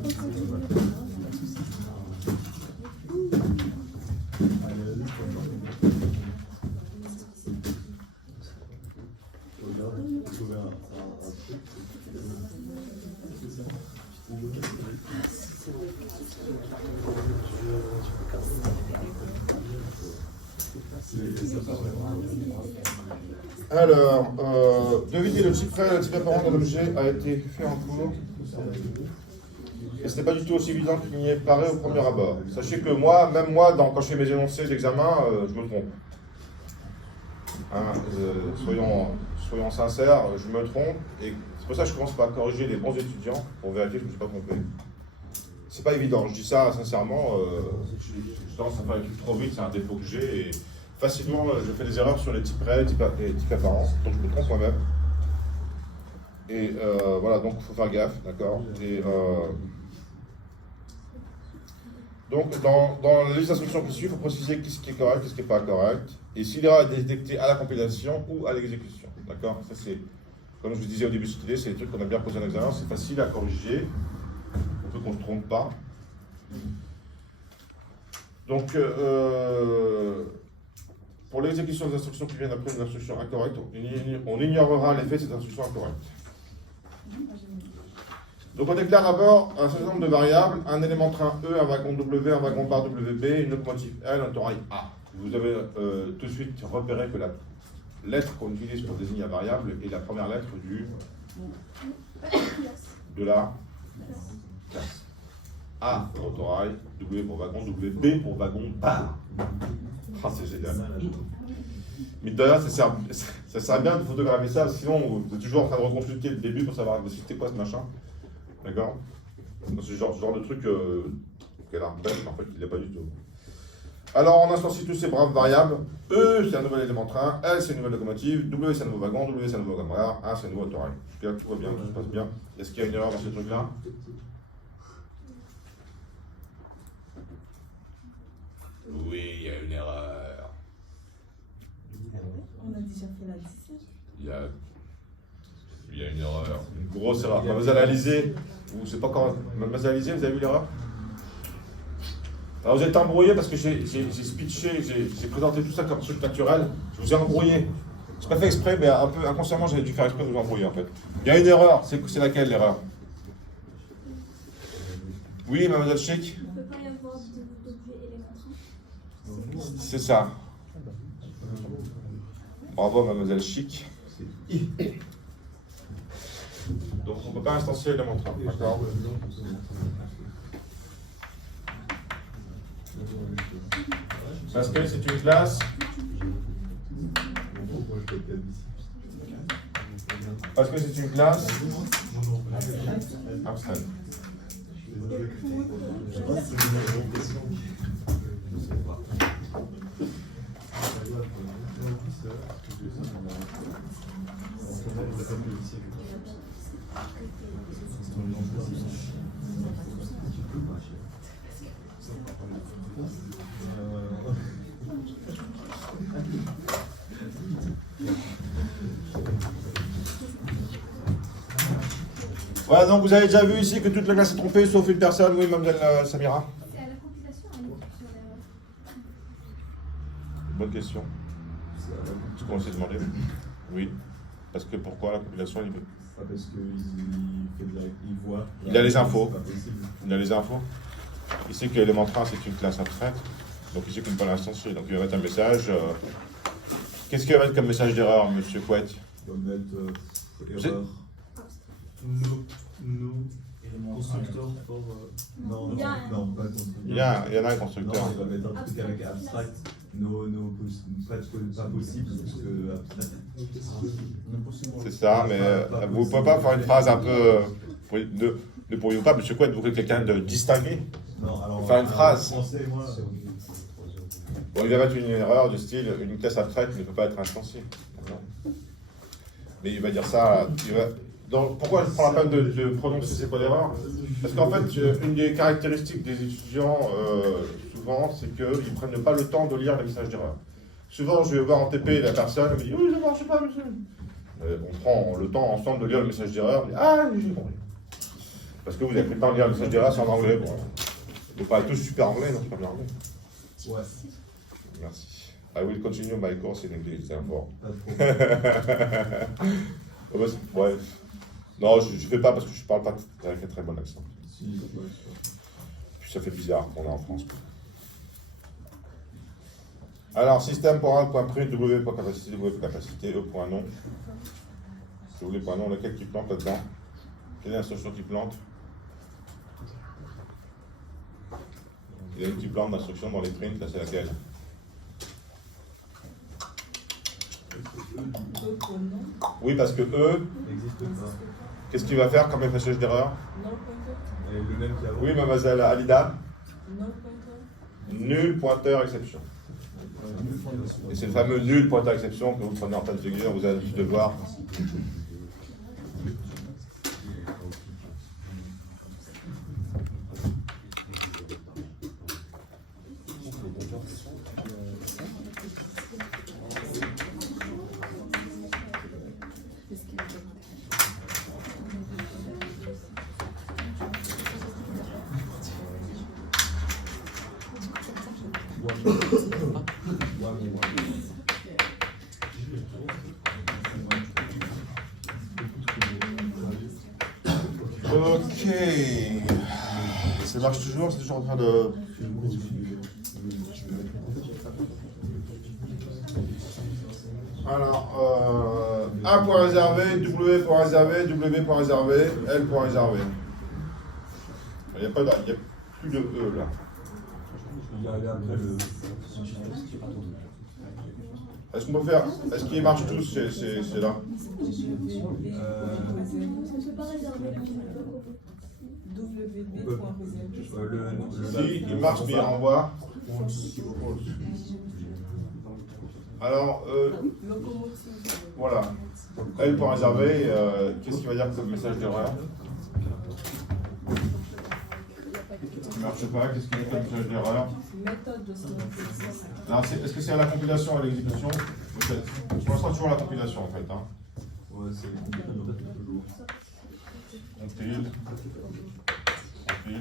Alors, devinez le type réel et le type apparent de l'objet a été fait en cours. Et ce n'est pas du tout aussi évident qu'il n'y paraît au premier abord. Sachez que moi, même moi, quand je fais mes énoncés d'examen, je me trompe. Hein, soyons sincères, je me trompe. Et c'est pour ça que je commence par corriger les bons étudiants pour vérifier que je ne me suis pas trompé. C'est pas évident, je dis ça sincèrement. Je tendance à faire les trucs trop vite, c'est un défaut que j'ai. Et facilement, je fais des erreurs sur les types réels et types apparents, donc je me trompe moi-même. Et voilà, donc il faut faire gaffe, d'accord? Et donc, dans les instructions qui suivent, il faut préciser ce qui est correct et ce qui n'est pas correct. Et si l'erreur est détectée à la compilation ou à l'exécution, d'accord? Ça, c'est, comme je vous disais au début de cette idée, c'est des trucs qu'on a bien posé en examen, c'est facile à corriger, on peut qu'on ne se trompe pas. Donc, pour l'exécution des instructions qui viennent après une instruction incorrecte, on ignorera l'effet de cette instruction incorrecte. Donc on déclare d'abord un certain nombre de variables, un élément train E, un wagon W, un wagon bar WB, une locomotive L, un torail A. Vous avez tout de suite repéré que la lettre qu'on utilise pour désigner la variable est la première lettre de la classe. A pour torail, W pour wagon, WB pour wagon bar. Ah, c'est génial. Mais d'ailleurs, ça sert bien de photographier ça, sinon vous êtes toujours en train de reconsulter le début pour savoir c'était quoi ce machin. D'accord? C'est ce genre de truc qu'elle a bête, en fait, il n'est pas du tout. Alors, on instancie tous ces braves variables. E, c'est un nouvel élément train. L, c'est une nouvelle locomotive. W, c'est un nouveau wagon. W, c'est un nouveau wagon bar. A, c'est un nouveau torail. Jusqu'à là, tout va bien, tout se passe bien. Est-ce qu'il y a une erreur dans ce truc-là? Oui, il y a une erreur. On a déjà fait la 17. Il y a une erreur, une grosse erreur. Mademoiselle Alizé, ou c'est pas quand Mademoiselle Alizé, vous avez vu l'erreur? Alors vous êtes embrouillé parce que j'ai speeché, j'ai présenté tout ça comme truc naturel. Je vous ai embrouillé. C'est pas fait exprès, mais un peu inconsciemment j'ai dû faire exprès de vous embrouiller en fait. Il y a une erreur, c'est laquelle l'erreur? Oui, Mademoiselle Chic? Il ne peut pas y avoir d'objet élémentaire. C'est ça. Bravo Mademoiselle Chic. Donc on ne peut pas instancier l'élément train, d'accord? Parce que c'est une classe. Parce que c'est une classe abstraite. Voilà, donc vous avez déjà vu ici que toute la classe est trompée sauf une personne. Oui, mademoiselle Samira. C'est à la compilation à l'induction d'erreur. Bonne question. Ce qu'on s'est demandé. Oui. Parce que pourquoi la compilation il... Parce qu'il voit. Il a les infos. C'est pas possible. Il a les infos. Il sait que l'élément 1 c'est une classe abstraite. Donc il sait qu'il ne peut pas l'instancier. Donc il va mettre un message. Qu'est-ce qu'il va mettre comme message d'erreur, monsieur Couette? Il va mettre erreur. Nos constructeurs pour. Non, Il y a un- non, pas constructeur. Il y en a un Non, constructeur. il va mettre un truc avec abstract. Presque pas possible parce que abstract. C'est ça, mais vous ne pouvez pas faire une phrase un peu. Ne pourriez-vous pas, monsieur Couette, vous voulez quelqu'un de distingué? Non, alors. Faire une phrase. Français, moi. Bon, il va mettre une erreur de style une classe abstraite ne peut pas être instanciée. D'accord. Mais il va dire ça. Pourquoi je prends la peine de prononcer c'est quoi l'erreur? Parce qu'en fait, une des caractéristiques des étudiants, souvent, c'est qu'ils ne prennent pas le temps de lire les messages d'erreur. Souvent, je vais voir en TP la personne, elle me dit oui, ça ne marche pas, monsieur. On prend le temps ensemble de lire le message d'erreur, on dit ah, j'ai compris. Parce que vous avez pris le temps de lire le message d'erreur, c'est en anglais. Bon, vous parlez tous super anglais, non, c'est pas bien anglais. Ouais. Merci. I will continue my course in English, therefore. Pas trop. Ouais. Non, je ne fais pas parce que je ne parle pas avec un très bon accent. Si, ouais. Puis ça fait bizarre qu'on est en France. Alors, système.1.print, w.capacité, w.capacité, e.nom. Si vous voulez, point nom, lequel qui plante là-dedans? Quelle est l'instruction qui plante? Il y a une qui plante d'instruction dans les prints, là c'est laquelle? Oui, parce que E, N'existe pas. qu'est-ce qu'il va faire comme message d'erreur? Et le même qui a. Oui, mademoiselle Alida? No pointer. Nul pointeur exception. Et c'est le fameux nul pointeur exception que vous prenez en pleine figure, vous avez l'habitude de voir. Ok. Ça marche toujours, c'est toujours en train de... Alors, A point réservé, W point réservé, W point réservé, L point réservé. Il n'y a plus de E là. Il y a après le. Est-ce qu'on peut faire... Est-ce qu'ils marchent tous c'est là? On ne peut pas réserver Si, il marche mais il renvoie. Alors, voilà. L point réservé, qu'est-ce qu'il va dire comme message d'erreur? Ça ne marche pas, qu'est-ce qu'il y a comme message d'erreur? Méthode de synthèse. Alors, est-ce que c'est à la compilation, à l'exécution? Peut-être. Je pense toujours à la compilation en fait. Hein. Ouais, c'est toujours. Compile. Compile.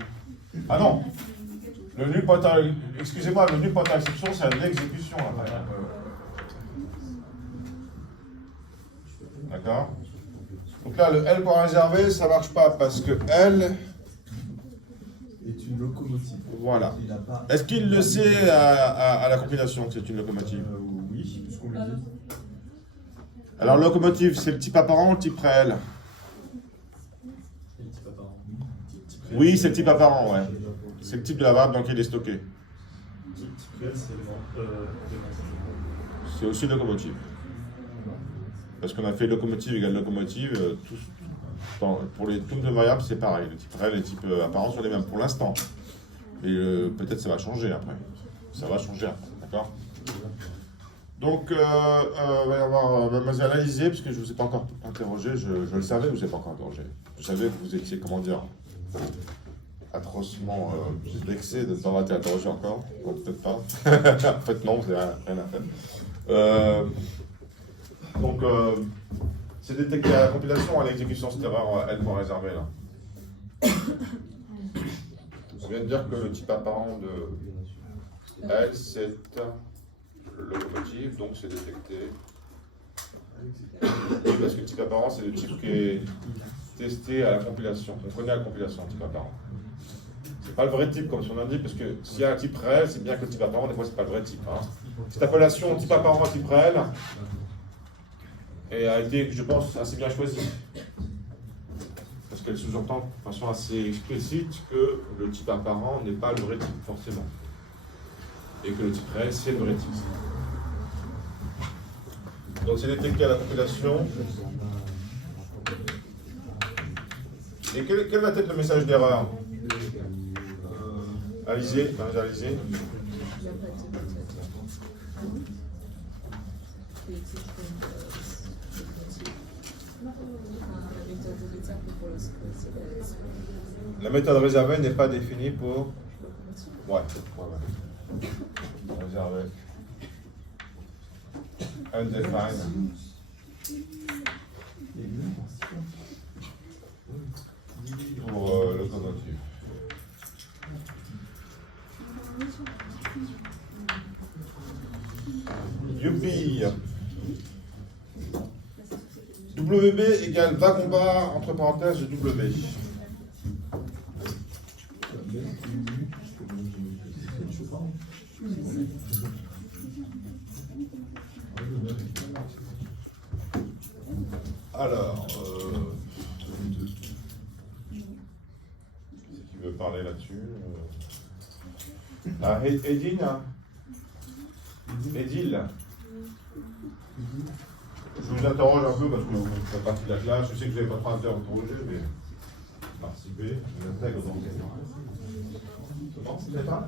Ah non! Le nul pointeur, excusez-moi, le nul pointeur exception, c'est à l'exécution après. D'accord? Donc là, le L point réservé, ça marche pas parce que L. Est une locomotive. Voilà. Il n'a pas. Est-ce qu'il le sait à la compilation que c'est une locomotive? Oui, puisqu'on le dit. Alors, locomotive, c'est le type apparent ou le type réel? C'est le type apparent. Oui, c'est le type apparent, ouais. C'est le type de la variable dans laquelle il est stocké. Type réel, c'est élément. C'est aussi locomotive. Parce qu'on a fait locomotive égale locomotive, pour toutes les variables, c'est pareil. Le type réel et le type apparent sont les mêmes pour l'instant. Et peut-être ça va changer après. Ça va changer après, d'accord? Donc, il va y avoir mademoiselle Alizé, puisque je ne vous ai pas encore interrogé, je le savais, je ne vous ai pas encore interrogé. Je savais que vous étiez, comment dire, atrocement vexé de ne pas avoir été interrogé encore. Bon, peut-être pas. En fait, non, vous n'avez rien à faire. Donc, c'est détecté à la compilation, à l'exécution, cette erreur L.réservé là. Je viens de dire que le type apparent de L, c'est locomotive, donc c'est détecté. Oui, parce que le type apparent, c'est le type qui est testé à la compilation. On connaît la compilation, le type apparent. C'est pas le vrai type, comme son nom dit, parce que s'il y a un type réel, c'est bien que le type apparent, des fois, c'est pas le vrai type. Hein. Cette appellation type apparent à type réel et a été, je pense, assez bien choisie. Parce qu'elle sous-entend de façon assez explicite que le type apparent n'est pas le vrai type, forcément. Et que le type réel, c'est le vrai type. Donc c'est détecté à la compilation. Et quel va être le message d'erreur? Alizé, Alizé. La méthode réservée n'est pas définie pour... Ouais. Réservé. Undefined. Pour locomotive. Youpi. WB égale wagon bar entre parenthèses W. Alors, qui veut parler là-dessus? Edine, Edil. Je vous interroge un peu parce que vous faites partie de la classe. Je sais que vous n'avez pas trop interrogé, mais participez. Vous intègre dans le temps. C'est pas?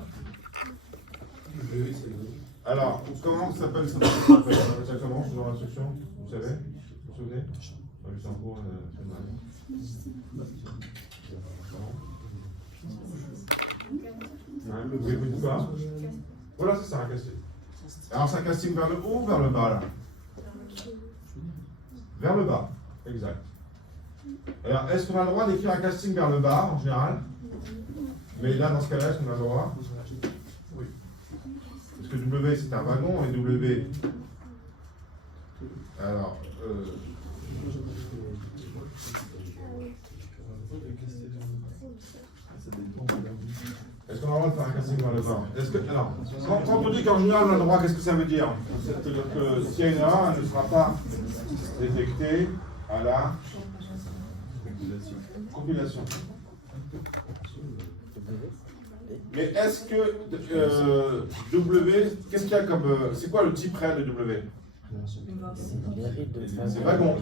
Alors, comment ça s'appelle ça? Ça commence dans l'instruction, vous savez? Vous vous souvenez? C'est en cours la semaine dernière. Oui, vous dites quoi? Voilà, c'est ça, un casting. Alors, c'est un casting vers le haut ou vers le bas, là? Vers le bas, exact. Alors, est-ce qu'on a le droit d'écrire un casting vers le bas, en général? Mais là, dans ce cas-là, est-ce qu'on a le droit? Oui. Parce que W, c'est un wagon, et W... Alors, est-ce qu'on a le droit de faire un casting vers le bas? Alors, quand on dit qu'en général on a le droit, qu'est-ce que ça veut dire? C'est-à-dire que s'il y a une erreur, elle ne sera pas détectée à la compilation. Mais est-ce que W, qu'est-ce qu'il y a comme... c'est quoi le type réel de W? C'est wagon.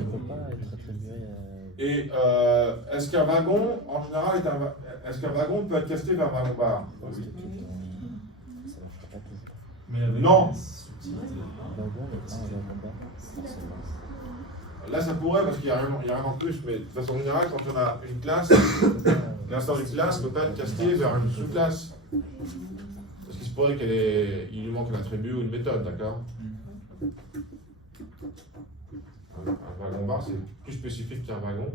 Et est-ce qu'un wagon, en général, est-ce qu'un wagon peut être testé vers wagon bar? Oui. Non. Là, ça pourrait, parce qu'il n'y a rien en plus, mais de façon générale, quand on a une classe, l'instant d'une classe ne peut pas être testé vers une sous-classe. Parce qu'il se pourrait qu'il lui manque un attribut ou une méthode, d'accord? Un wagon bar, c'est plus spécifique qu'un wagon.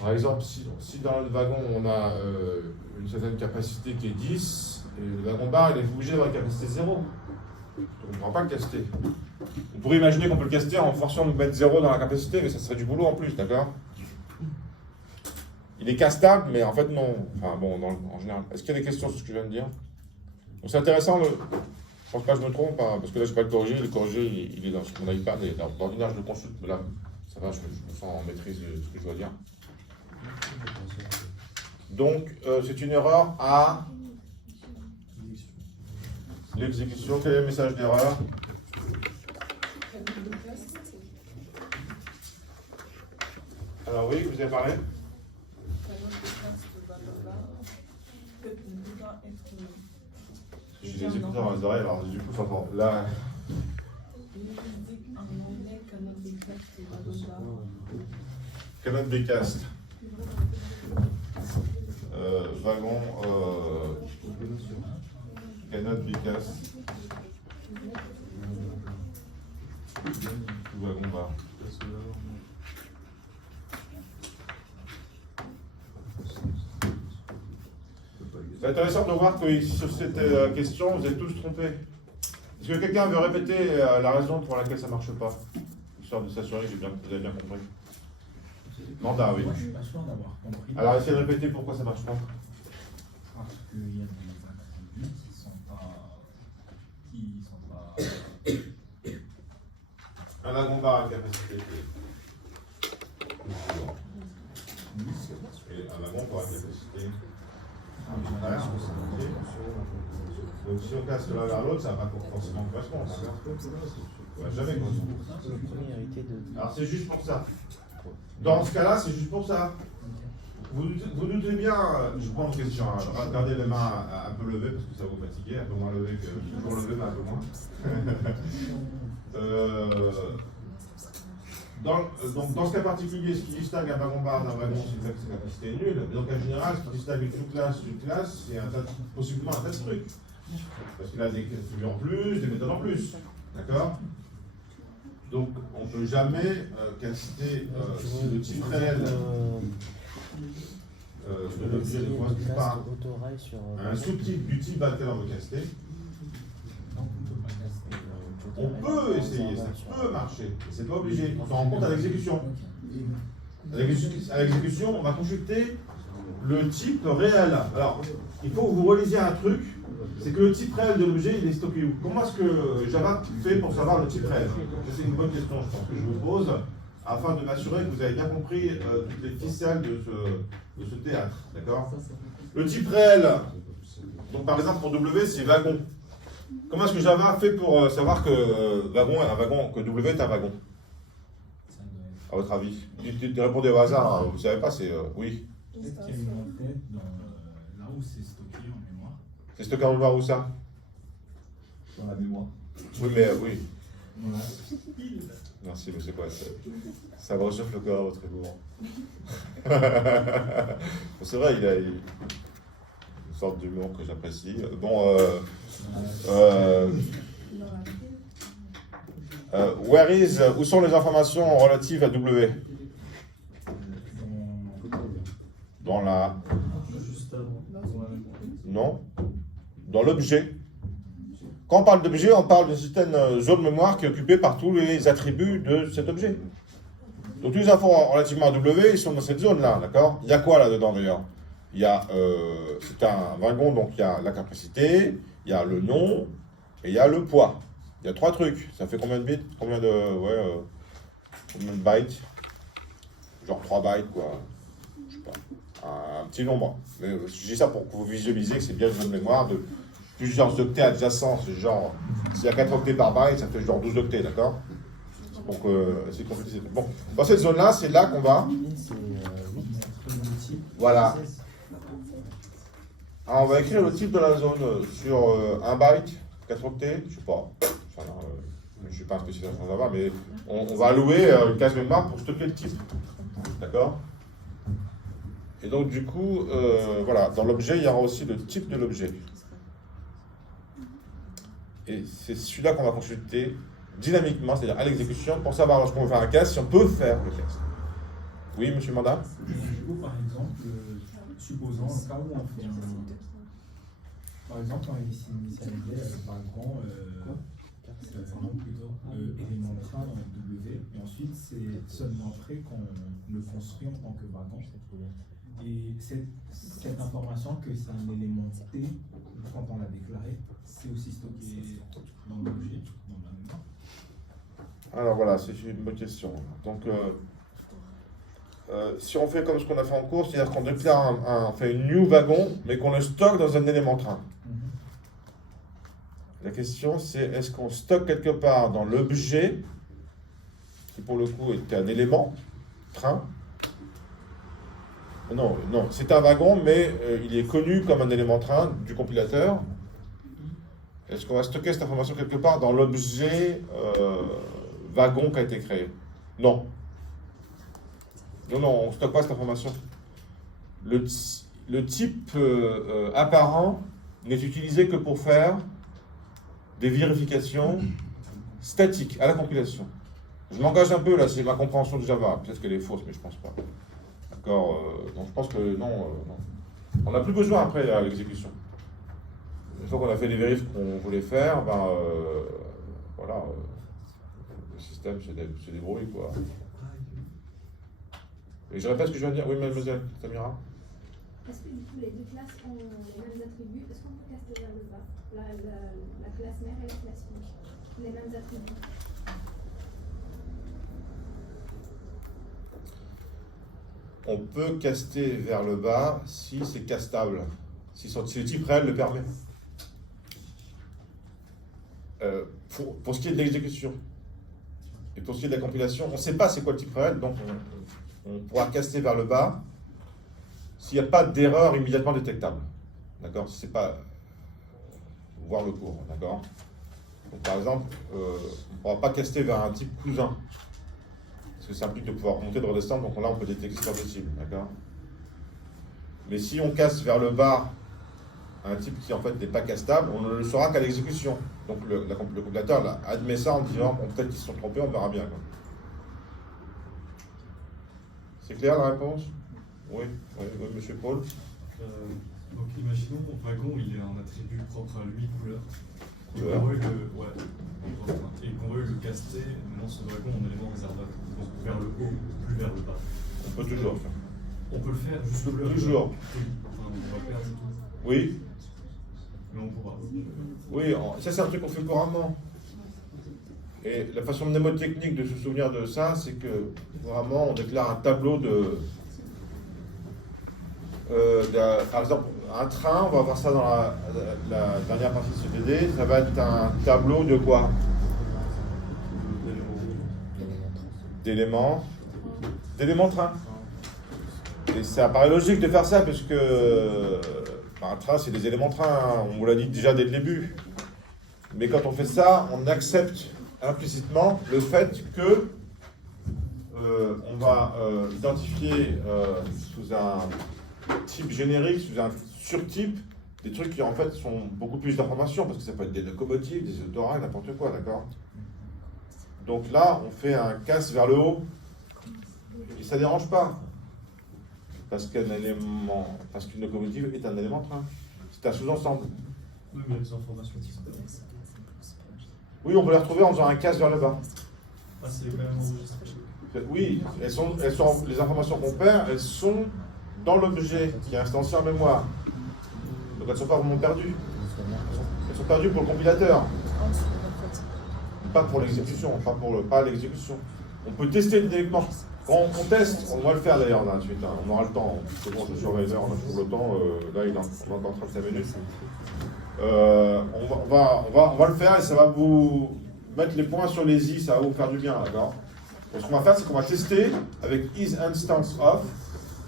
Par exemple, si dans le wagon, on a une certaine capacité qui est 10, et le wagon bar, il est obligé d'avoir une capacité 0. On ne pourra pas le caster. On pourrait imaginer qu'on peut le caster en forçant de mettre 0 dans la capacité, mais ça serait du boulot en plus, d'accord? Il est castable, mais en fait non. Enfin bon, en général. Est-ce qu'il y a des questions sur ce que je viens de dire? Donc c'est intéressant, je pense pas que je me trompe, hein, parce que là je ne vais pas le corriger. Le corriger, il est dans mon iPad et dans l'ordinateur, je le consulte, mais là, ça va, je me sens en maîtrise de ce que je dois dire. Donc c'est une erreur à l'exécution. Quel est le message d'erreur? Alors oui, vous avez parlé? J'ai des écouteurs dans les oreilles, alors du coup, j'entends. Là, En anglais, cannot be cast et wagon bar. cannot be cast. Wagon, cannot be cast. Wagon bar. C'est intéressant de voir que sur cette question, vous êtes tous trompés. Est-ce que quelqu'un veut répéter la raison pour laquelle ça ne marche pas? Histoire de s'assurer que vous avez bien compris. Mandat, oui. Moi, je suis pas sûr d'avoir compris. Alors, essayez de répéter pourquoi ça ne marche pas. Parce qu'il y a des attributs qui sont pas. Un wagon bar à capacité. Et un wagon pour la capacité. Donc si on casse de l'un vers l'autre, ça ne va pas forcément correspondre. Ça ne va jamais correspondre. Alors c'est juste pour ça. Dans ce cas-là, c'est juste pour ça. Vous doutez bien, je prends une question, gardez les mains un peu levées parce que ça va vous fatiguer, un peu moins levé que toujours levé, mais un peu moins. Donc dans ce cas particulier, ce qui distingue un wagon bar d'un wagon, c'est que sa capacité est nulle. Donc en général, ce qui distingue une sous-classe d'une classe, c'est possiblement un tas de trucs. Parce qu'il a des attributs en plus, des méthodes en plus. D'accord? Donc on ne peut jamais caster si le type réel de l'objet ne correspond pas à un sous-type du type dans lequel on veut caster. On peut essayer, ça peut marcher, mais c'est pas obligé. On s'en rend compte à l'exécution. À l'exécution, on va consulter le type réel. Alors, il faut que vous relisiez un truc, c'est que le type réel de l'objet, il est stocké où? Comment est-ce que Java fait pour savoir le type réel? C'est une bonne question, je pense, que je vous pose, afin de m'assurer que vous avez bien compris toutes les ficelles de ce théâtre. D'accord? Le type réel, donc par exemple pour W, c'est wagon. Comment est-ce que Java fait pour savoir que wagon est un wagon, que W est un wagon? À votre avis? Répondez au hasard, hein, vous ne savez pas, c'est oui. Peut-être qu'il y a une entête là où c'est stocké en mémoire. C'est stocké en mémoire où ça? Dans la mémoire. Oui, mais oui. Voilà. Merci, mais c'est quoi ça? Ça me réchauffe le corps, votre humour. C'est vrai, il a une sorte d'humour que j'apprécie. Bon, où sont les informations relatives à W? Dans la... Non. Dans l'objet. Quand on parle d'objet, on parle d'une certaine zone mémoire qui est occupée par tous les attributs de cet objet. Donc tous les infos relativement à W, ils sont dans cette zone-là, d'accord? Il y a quoi là-dedans d'ailleurs? Il y a, c'est un wagon, donc il y a la capacité, il y a le nom, et il y a le poids. Il y a 3 trucs. Ça fait combien de bits? Combien de bytes? Genre 3 bytes, quoi. Je sais pas. Un petit nombre. Mais je dis ça pour que vous visualisez que c'est bien une zone mémoire de plusieurs octets adjacents. C'est genre, s'il y a 4 octets par byte, ça fait genre 12 octets, d'accord? Donc, c'est compliqué. Bon, dans cette zone-là, c'est là qu'on va. Voilà. Alors, on va écrire le type de la zone sur 1 byte, 4 octets, je sais pas. Enfin, je ne suis pas un spécialiste en Java, mais on va allouer une case mémoire pour stocker le type. D'accord? Et donc, du coup, voilà, dans l'objet, il y aura aussi le type de l'objet. Et c'est celui-là qu'on va consulter dynamiquement, c'est-à-dire à l'exécution, pour savoir lorsqu'on veut faire un cast, si on peut faire le cast. Oui, monsieur Mandat? Du coup, par exemple, supposons un cas où on fait par exemple, on initialisait par exemple élément train dans W, et ensuite c'est seulement après qu'on le construit en tant que wagon. Et cette information que c'est un élément T, quand on l'a déclaré, c'est aussi stocké dans l'objet, dans la mémoire. Alors voilà, c'est une bonne question. Donc, si on fait comme ce qu'on a fait en cours, c'est-à-dire qu'on déclare on fait une new wagon, mais qu'on le stocke dans un élément train. La question, c'est est-ce qu'on stocke quelque part dans l'objet, qui pour le coup est un élément train? Non, non, c'est un wagon, mais il est connu comme un élément train du compilateur. Est-ce qu'on va stocker cette information quelque part dans l'objet wagon qui a été créé? Non. Non, on ne stocke pas cette information. Le type apparent n'est utilisé que pour faire des vérifications statiques à la compilation. Je m'engage un peu là, c'est ma compréhension de Java. Peut-être qu'elle est fausse, mais je pense pas. D'accord. Donc je pense que non. On n'a plus besoin après à l'exécution. Une fois qu'on a fait les vérifs qu'on voulait faire, ben voilà, le système se débrouille quoi. Et je répète ce que je viens de dire. Oui, mademoiselle Samira. Est-ce que du coup les deux classes ont les mêmes attributs? Est-ce qu'on peut caster vers le bas la classe mère et la classe fille? Les mêmes attributs? On peut caster vers le bas si c'est castable, si le type réel le permet. Pour ce qui est de l'exécution et pour ce qui est de la compilation, on ne sait pas c'est quoi le type réel, donc on pourra caster vers le bas s'il n'y a pas d'erreur immédiatement détectable. D'accord? Si c'est pas voir le cours, d'accord? Donc, par exemple, on ne pourra pas caster vers un type cousin. Parce que ça implique de pouvoir remonter, de redescendre, donc là on peut détecter ce qui est possible, d'accord? Mais si on casse vers le bas un type qui en fait n'est pas castable, on ne le saura qu'à l'exécution. Donc le compilateur là, admet ça en disant bon, peut-être qu'ils se sont trompés, on verra bien. C'est clair la réponse? Oui, monsieur Paul. Donc imaginons mon wagon, il est un attribut propre à lui, couleur. Et Couleur. qu'on veuille le caster dans ce wagon en élément réservateur. Donc vers le haut, plus vers le bas. On peut toujours faire. On peut le faire juste au Toujours. Oui. Enfin, on va perdre tout. Oui. Mais on pourra. Oui, ça c'est un truc qu'on fait couramment. Et la façon mnémotechnique de se souvenir de ça, c'est que vraiment on déclare un tableau par exemple, un train, on va voir ça dans la dernière partie de ce DD, ça va être un tableau de quoi? D'éléments train. Et ça paraît logique de faire ça, parce que un train, c'est des éléments train, hein. On vous l'a dit déjà dès le début. Mais quand on fait ça, on accepte implicitement le fait que on va identifier sous un type générique, sous un surtype, des trucs qui en fait sont beaucoup plus d'informations, parce que ça peut être des locomotives, des autorails, n'importe quoi, d'accord? Donc là, on fait un casse vers le haut, et ça ne dérange pas, parce qu'une locomotive est un élément train. C'est un sous-ensemble. Oui, mais il y a des informations qui sont différentes. Oui, on peut les retrouver en faisant un casse vers le bas. Ah, c'est quand même enregistré. Oui, les informations qu'on perd, elles sont dans l'objet qui est instancié en mémoire. Donc elles ne sont pas vraiment perdues. Elles sont perdues pour le compilateur. Pas pour l'exécution, pas l'exécution. On peut tester dynamiquement. Quand on teste, on va le faire d'ailleurs là, ensuite, hein. On aura le temps. C'est bon, je surveille l'heure, on a toujours le temps. Là, il est encore 35 minutes. On va le faire et ça va vous mettre les points sur les i, ça va vous faire du bien, d'accord? Donc ce qu'on va faire, c'est qu'on va tester avec isInstanceOf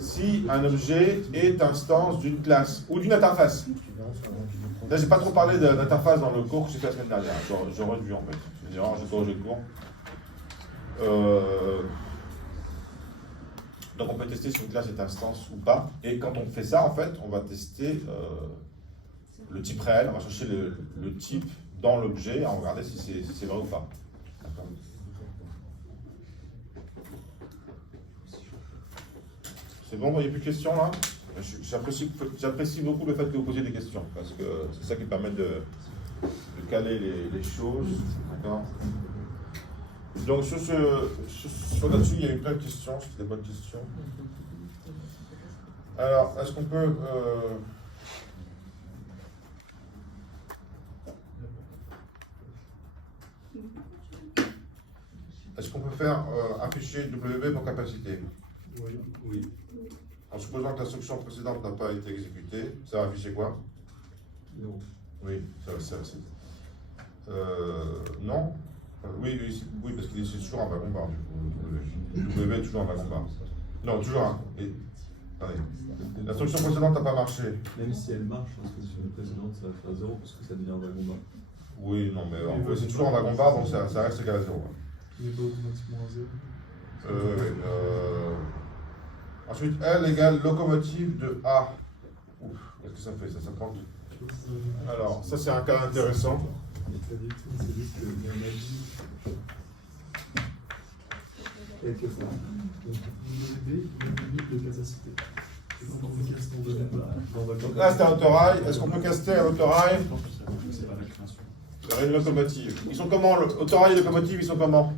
si un objet est instance d'une classe ou d'une interface. Là, j'ai pas trop parlé d'interface dans le cours que j'ai fait la semaine dernière. J'aurais dû en fait. C'est une erreur, j'ai corrigé le cours. Donc on peut tester si une classe est instance ou pas. Et quand on fait ça, en fait, on va tester le type réel. On va chercher le type dans l'objet. On va regarder si c'est vrai ou pas. D'accord. C'est bon, il n'y a plus de questions là? J'apprécie beaucoup le fait que vous posiez des questions, parce que c'est ça qui permet de caler les choses. D'accord. Donc sur là-dessus, il y a eu plein de questions, c'est des bonnes questions. Alors, est-ce qu'on peut... Est-ce qu'on peut faire un fichier W pour capacité? Oui. En supposant que l'instruction précédente n'a pas été exécutée, ça va afficher quoi? Non. Oui, ça c'est. Non? Oui, parce qu'il est toujours un wagon bar. W est toujours un wagon bar. Non, toujours un. Attendez. L'instruction précédente n'a pas marché. Même si elle marche, parce que sur la précédente, ça va faire 0 parce que ça devient un wagon bas. Oui, non, mais c'est toujours en wagon bar, donc ça reste égal à 0. Il n'est pas automatiquement à 0. Ensuite, L égale locomotive de A. Ouf, qu'est-ce que ça fait ça 50. Alors, ça c'est un cas intéressant. C'est juste qu'il y en a dit quelque part. Donc, WB, limite de capacité. Est-ce qu'on peut caster en deuxième Donc là c'est un autorail. Est-ce qu'on peut caster un autorail? C'est pas la création. Il y aurait une locomotive. Ils sont comment? Autorail et locomotive, ils sont comment?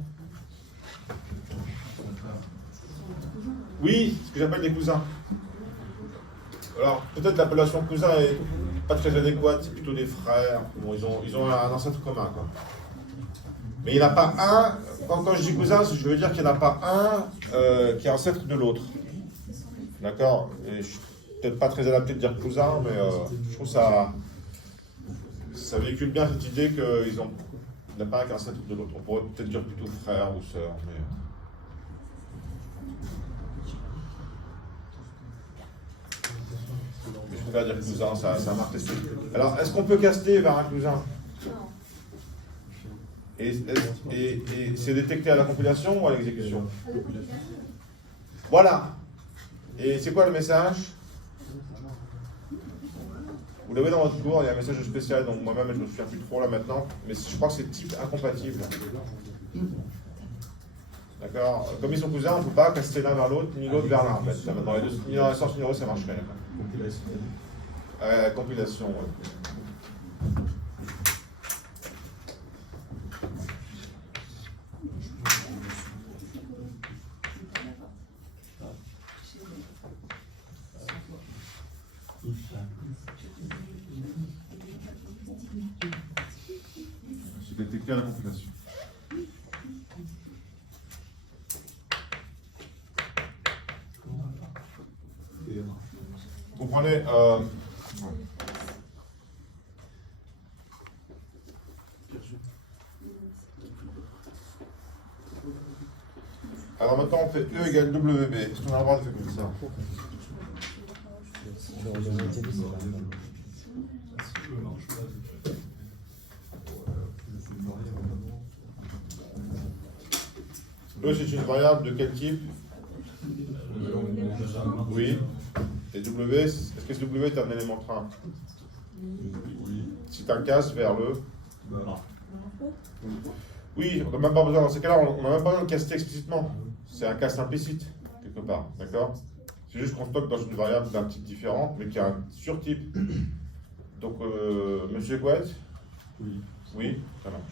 Oui, ce que j'appelle des cousins. Alors, peut-être l'appellation cousin est pas très adéquate, c'est plutôt des frères. Bon, ils ont un ancêtre commun, quoi. Mais il n'y en a pas un, quand je dis cousin, je veux dire qu'il n'y en a pas un qui est ancêtre de l'autre. D'accord? Et je suis peut-être pas très adapté de dire cousin, mais je trouve ça véhicule bien cette idée qu'il n'y en a pas un qui est ancêtre de l'autre. On pourrait peut-être dire plutôt frère ou sœur, mais... je préfère dire cousin, ça marque l'esprit. Alors, est-ce qu'on peut caster vers un cousin? Et c'est détecté à la compilation ou à l'exécution? Voilà. Et c'est quoi le message? Vous l'avez dans votre cours, il y a un message spécial, donc moi-même je ne me souviens plus trop là maintenant, mais je crois que c'est type incompatible. D'accord? Comme ils sont cousins, on ne peut pas caster l'un vers l'autre, ni l'autre vers l'un en fait. Dans les deux, ni dans le sens ni dans l'autre, ça marcherait. Compilation. Compilation, ouais. C'est détecté à la compilation. Vous prenez... Alors maintenant on fait E égale WB. Est-ce qu'on a le droit de faire comme ça? E c'est une variable de quel type? Oui. Et W, est-ce que ce W est un élément train? Oui. C'est un casse vers le... Oui, on n'a même pas besoin, dans ces cas-là, on n'a même pas besoin de caster explicitement. C'est un caste implicite, quelque part, d'accord? C'est juste qu'on stocke dans une variable d'un type différent, mais qui a un surtype. Donc, monsieur Couette? Oui. Oui, ça marche.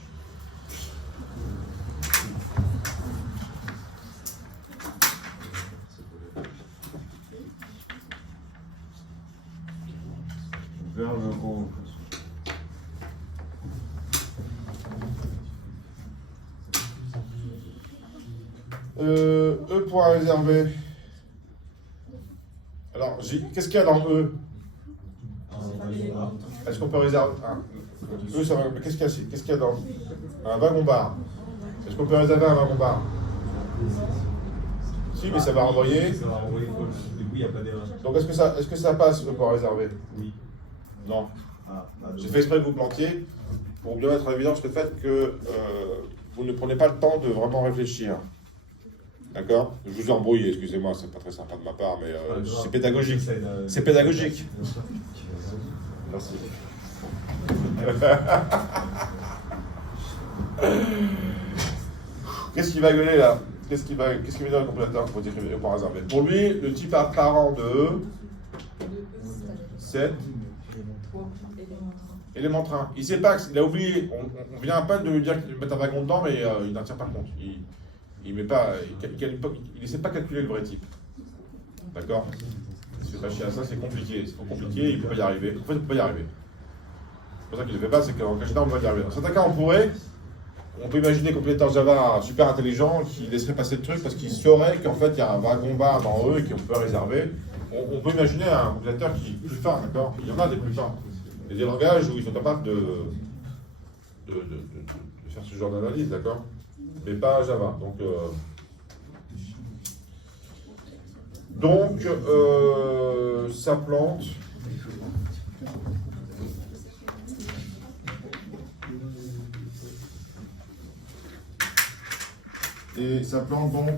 Vers le haut. E point réservé. Alors, qu'est-ce qu'il y a dans E? Est-ce qu'on peut réserver E, ça va... Qu'est-ce qu'il y a dans un wagon-bar? Est-ce qu'on peut réserver un wagon-bar? Si, mais ça va renvoyer. Ça va renvoyer. Du coup, il n'y a pas d'erreur. Donc, est-ce que ça passe, E point réservé? Oui. Non. J'ai fait exprès de vous planter pour bien mettre en évidence le fait que vous ne prenez pas le temps de vraiment réfléchir. D'accord? Je vous ai embrouillé, excusez-moi, c'est pas très sympa de ma part, mais c'est pédagogique. C'est pédagogique. Merci. Qu'est-ce qu'il va gueuler là? Qu'est-ce qu'il va dire le compilateur pour dire qu'il point réservé? Pour lui, le type apparent de E, c'est élément train. Il sait pas, il a oublié, on vient à peine de lui dire qu'il met un wagon dedans, mais il n'en tient pas compte. Il ne sait pas calculer le vrai type. D'accord? Il se fait pas chier à ça, c'est compliqué. C'est trop compliqué, il ne peut pas y arriver. En fait, il ne peut pas y arriver. C'est pour ça qu'il ne le fait pas, c'est qu'en cas on va y arriver. Dans certains cas, on peut imaginer un compilateur Java super intelligent qui laisserait passer le truc parce qu'il saurait qu'en fait il y a un wagon bar dans eux et qu'on peut réserver. On peut imaginer un compilateur qui est plus fin, d'accord? Il y en a des plus fins. Il y a des langages où ils sont capables de faire ce genre d'analyse, d'accord? Mais pas Java. Donc ça plante. Et s'appelant donc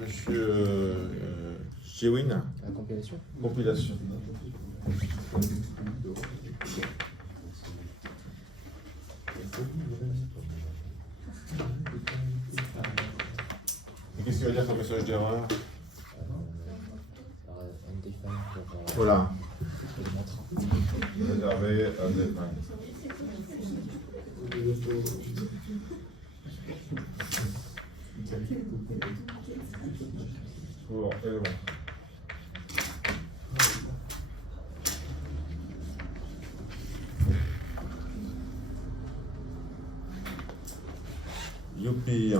Monsieur Chewin. La compilation. Compilation. Et qu'est-ce qu'il va dire comme message d'erreur? Undefined pour Voilà. les montrants. Réservé à deadline. Pour élément. Youpi.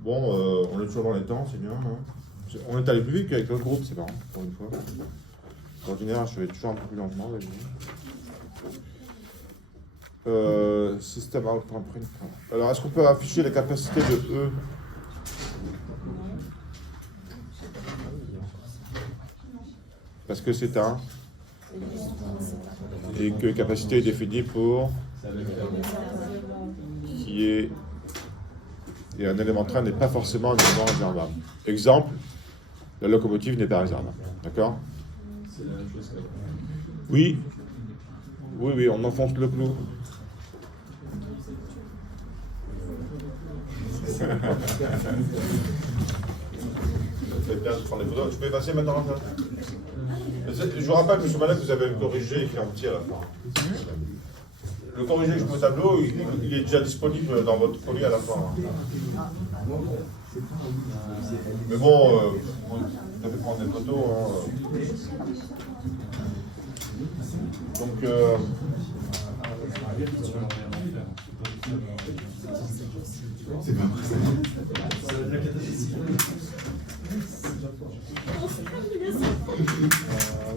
Bon, on est toujours dans les temps, c'est bien. Hein. On est allé plus vite qu'avec l'autre groupe, c'est marrant, pour une fois. En général, je vais toujours un peu plus lentement. Système outprint. Alors, est-ce qu'on peut afficher la capacité de E? Parce que c'est un. Et que capacité est définie pour qui est. Et un élément train n'est pas forcément un élément réservable. Exemple, la locomotive n'est pas réservable. D'accord? C'est la même chose qu'avant. Oui. Oui, oui, on enfonce le clou. Je prends des photos. Tu peux effacer maintenant ça? Je vous rappelle que ce matin, vous avez corrigé et fait un petit à la fin. Le corrigé sur le tableau, il est déjà disponible dans votre colis à la fin. Mais bon, vous avez prendre des photos. Donc, C'est pas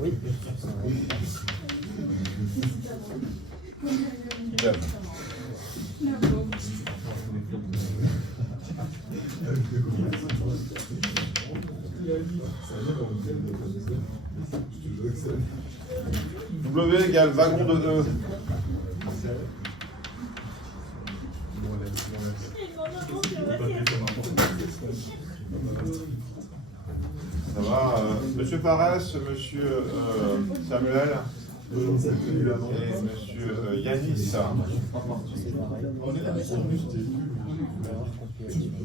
Oui. idem. W égale wagon de E. Ça va, Monsieur Parès, Monsieur Samuel et Monsieur Yanis.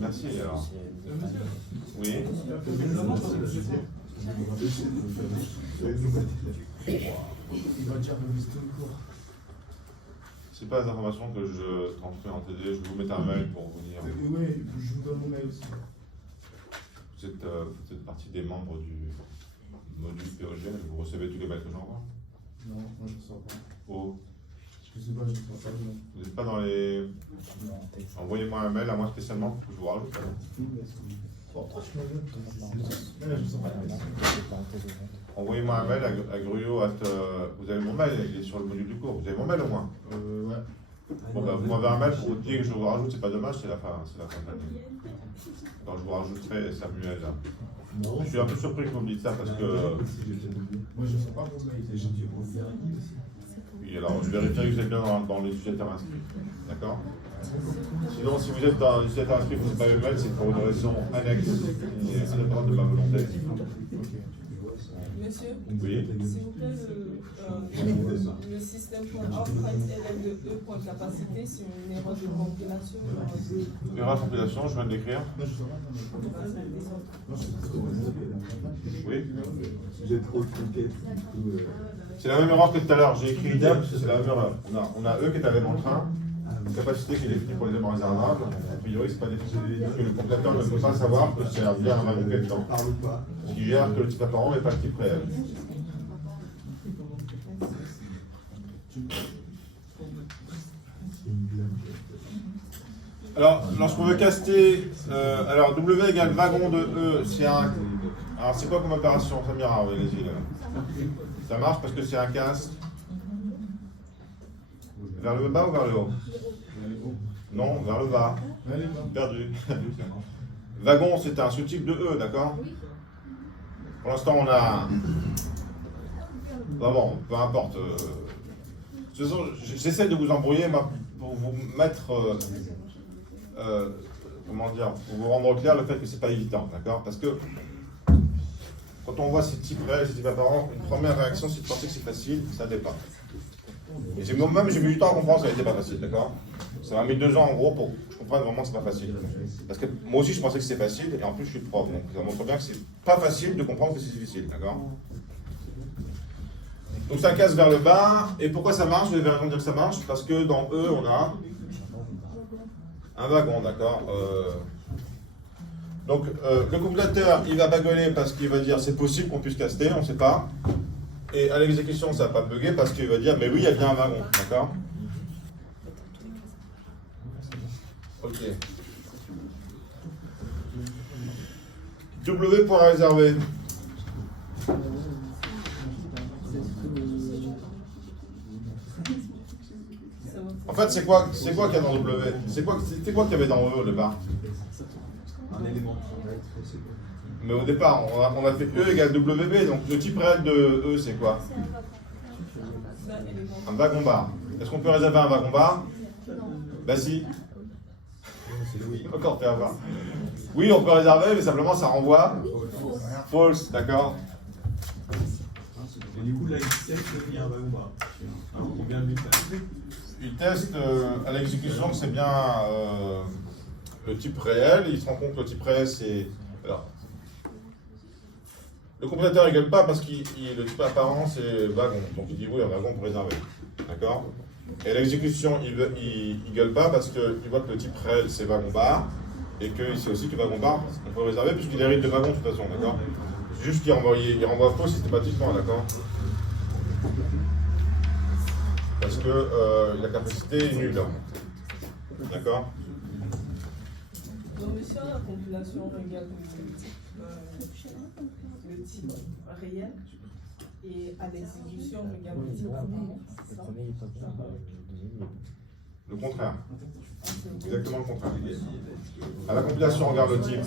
Merci alors. Oui. C'est pas les informations que je transmets en TD, je vais vous mettre un mail pour vous dire. Oui, je vous donne mon mail aussi. Vous êtes partie des membres du module POG, vous recevez tous les mails que j'envoie? Non, moi je ne sors pas. Oh. Je sais pas, je ne sors pas. Vous n'êtes pas dans les. Envoyez-moi un mail à moi spécialement pour que je vous rajoute. Envoyez-moi un mail à Gruyo. Vous avez mon mail, il est sur le module du cours. Vous avez mon mail au moins? Ouais. Bon, bah, vous m'avez un mail pour vous dire que je vous rajoute, c'est pas dommage, c'est la fin de l'année. Donc je vous rajouterai Samuel. Je suis un peu surpris que vous me dites ça parce que. Moi je ne sors pas vos mails, j'ai dit vous vérifier. Oui, alors je vérifie que vous êtes bien dans les utilisateurs inscrits. D'accord? Sinon, si vous êtes dans les utilisateurs inscrits, vous n'êtes pas mail, c'est pour une raison annexe et indépendante de ma volonté. Monsieur, Oui. s'il vous plaît, le système .outprint élève de E.capacité, c'est une erreur de compilation. Erreur de compilation, je viens de l'écrire. Oui. J'ai trop cliqué. C'est la même erreur que tout à l'heure. J'ai écrit idem, c'est la même erreur. On a E qui est à l'élément train, capacité qui est définie pour les éléments réservables. A priori, c'est pas défini que le compilateur ne peut pas savoir que c'est bien un wagon quelqu'un. Ce qui gère que le type apparent n'est pas le type réel. Alors, lorsqu'on veut caster, alors W égale wagon de E, c'est un. Alors, c'est quoi comme opération, Samira? Oui, allez-y. Ça marche parce que c'est un cast. Vers le bas ou vers le haut? Non, vers le bas. Perdu. Wagon, c'est un sous-type de E, d'accord? Pour l'instant, on a Vraiment, peu importe. De toute façon, j'essaie de vous embrouiller moi, pour vous mettre, comment dire, pour vous rendre clair le fait que c'est pas évident, d'accord? Parce que quand on voit ces types réels, ces types apparents, une première réaction, c'est de penser que c'est facile, ça l'est pas. Et moi-même, j'ai mis du temps à comprendre que ça n'était pas facile, d'accord? Ça m'a mis 2 ans en gros pour que je comprenne vraiment que c'est pas facile. Parce que moi aussi, je pensais que c'était facile, et en plus, je suis prof, donc ça montre bien que c'est pas facile de comprendre que c'est difficile, d'accord? Donc ça casse vers le bas, et pourquoi ça marche? Je vais dire que ça marche, parce que dans E, on a un wagon, d'accord? Donc le compilateur, il va bagueuler parce qu'il va dire c'est possible qu'on puisse caster, on ne sait pas. Et à l'exécution, ça va pas bugger parce qu'il va dire mais oui, il y a bien un wagon, d'accord? Ok. W pour réserver. En fait, c'est quoi qu'il y a dans W? C'était quoi qu'il y avait dans E, le bas? Un élément. Mais au départ, on a fait E égale WB, donc le type réel de E, c'est quoi? Un wagon bar. Est-ce qu'on peut réserver un wagon bar? Bah si. Encore fait avoir. Oui, on peut réserver, mais simplement ça renvoie false, d'accord? Et du coup, là, il sait qu'il y a un wagon bar. Alors, on vient de lui faire. Il teste à l'exécution que c'est bien le type réel. Il se rend compte que le type réel, c'est... Alors, le compilateur ne gueule pas parce que le type apparent, c'est wagon. Donc il dit oui, un wagon pour réserver. D'accord? Et à l'exécution, il ne gueule pas parce qu'il voit que le type réel, c'est wagon bar. Et qu'il sait aussi que wagon bar, on peut réserver puisqu'il hérite de wagon de toute façon. D'accord? Juste qu'il renvoie faux systématiquement. D'accord? Parce que la capacité est nulle. D'accord? Donc, si la compilation regarde le type réel et à l'exécution regarde le type apparent, c'est ça? Le contraire. Exactement le contraire. À la compilation, on regarde le type.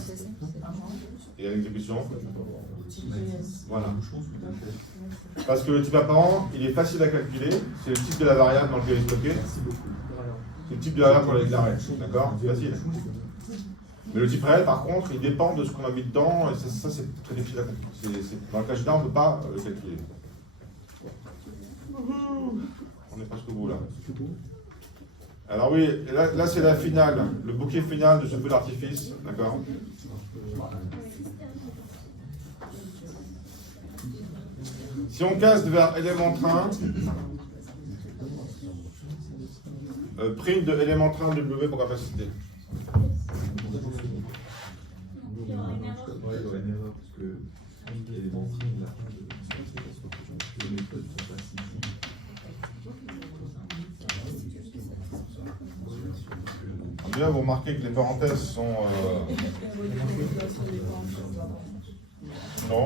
Et à l'exécution, voilà. Parce que le type apparent, il est facile à calculer. C'est le type de la variable dans lequel il est stocké. C'est le type de la variable pour la déclarer. D'accord? C'est facile. Mais le type réel, par contre, il dépend de ce qu'on a mis dedans. Et ça c'est très difficile à calculer. Dans le cas général, on ne peut pas le calculer. On est presque au bout là. Alors oui, là c'est la finale, le bouquet final de ce feu d'artifice, d'accord? Si on casse vers élément train, prime de élément train W pour capacité. Ouais, il y aurait une erreur parce que l'élément train, là, les méthodes sont pas si. Bien, vous remarquez que les parenthèses sont... Non.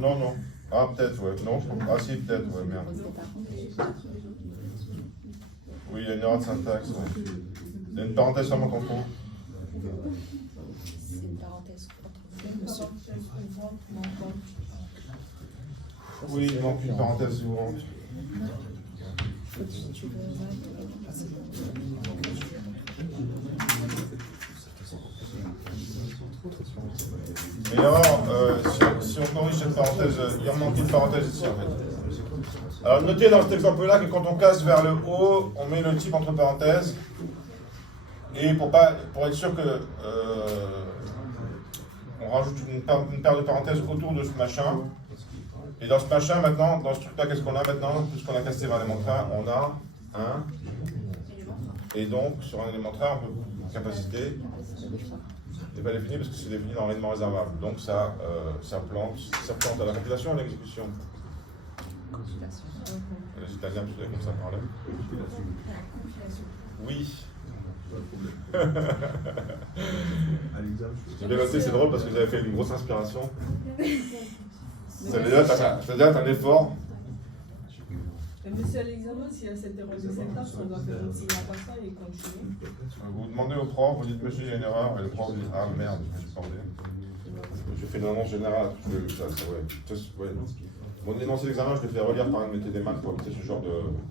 Non. Ah, peut-être, ouais. Non, ah si, peut-être, ouais, merde. Oui, il y a une erreur de syntaxe, ouais. Il y a une parenthèse seulement qu'on trouve. C'est une parenthèse. Oui, il manque une parenthèse ouvrante. Mais alors, si on corrige cette parenthèse, il en manque une parenthèse ici en fait. Alors notez dans cet exemple-là que quand on casse vers le haut, on met le type entre parenthèses. Et pour être sûr que on rajoute une paire de parenthèses autour de ce machin. Et dans ce machin maintenant, dans ce truc-là, qu'est-ce qu'on a maintenant? Puisqu'on a cassé vers l'élément train, on a un. Et donc, sur un élément train, on peut capacité n'est pas défini parce que c'est défini dans l'élément réservable. Donc ça plante à la compilation et à l'exécution. Les Italiens, vous savez comme ça par là. Oui. J'ai bien noté, c'est drôle parce que vous avez fait une grosse inspiration. Ça veut dire que un effort. Monsieur, à l'examen, s'il y a cette erreur de syntaxe, on doit faire une signe à part ça et continuer. Vous demandez au prof, vous dites monsieur, il y a une erreur, et le prof dit ah merde, je me suis planté. Je fais une annonce générale, ouais. Mon énoncé d'examen, je le fais relire par un de mes TD maths pour éviter ce genre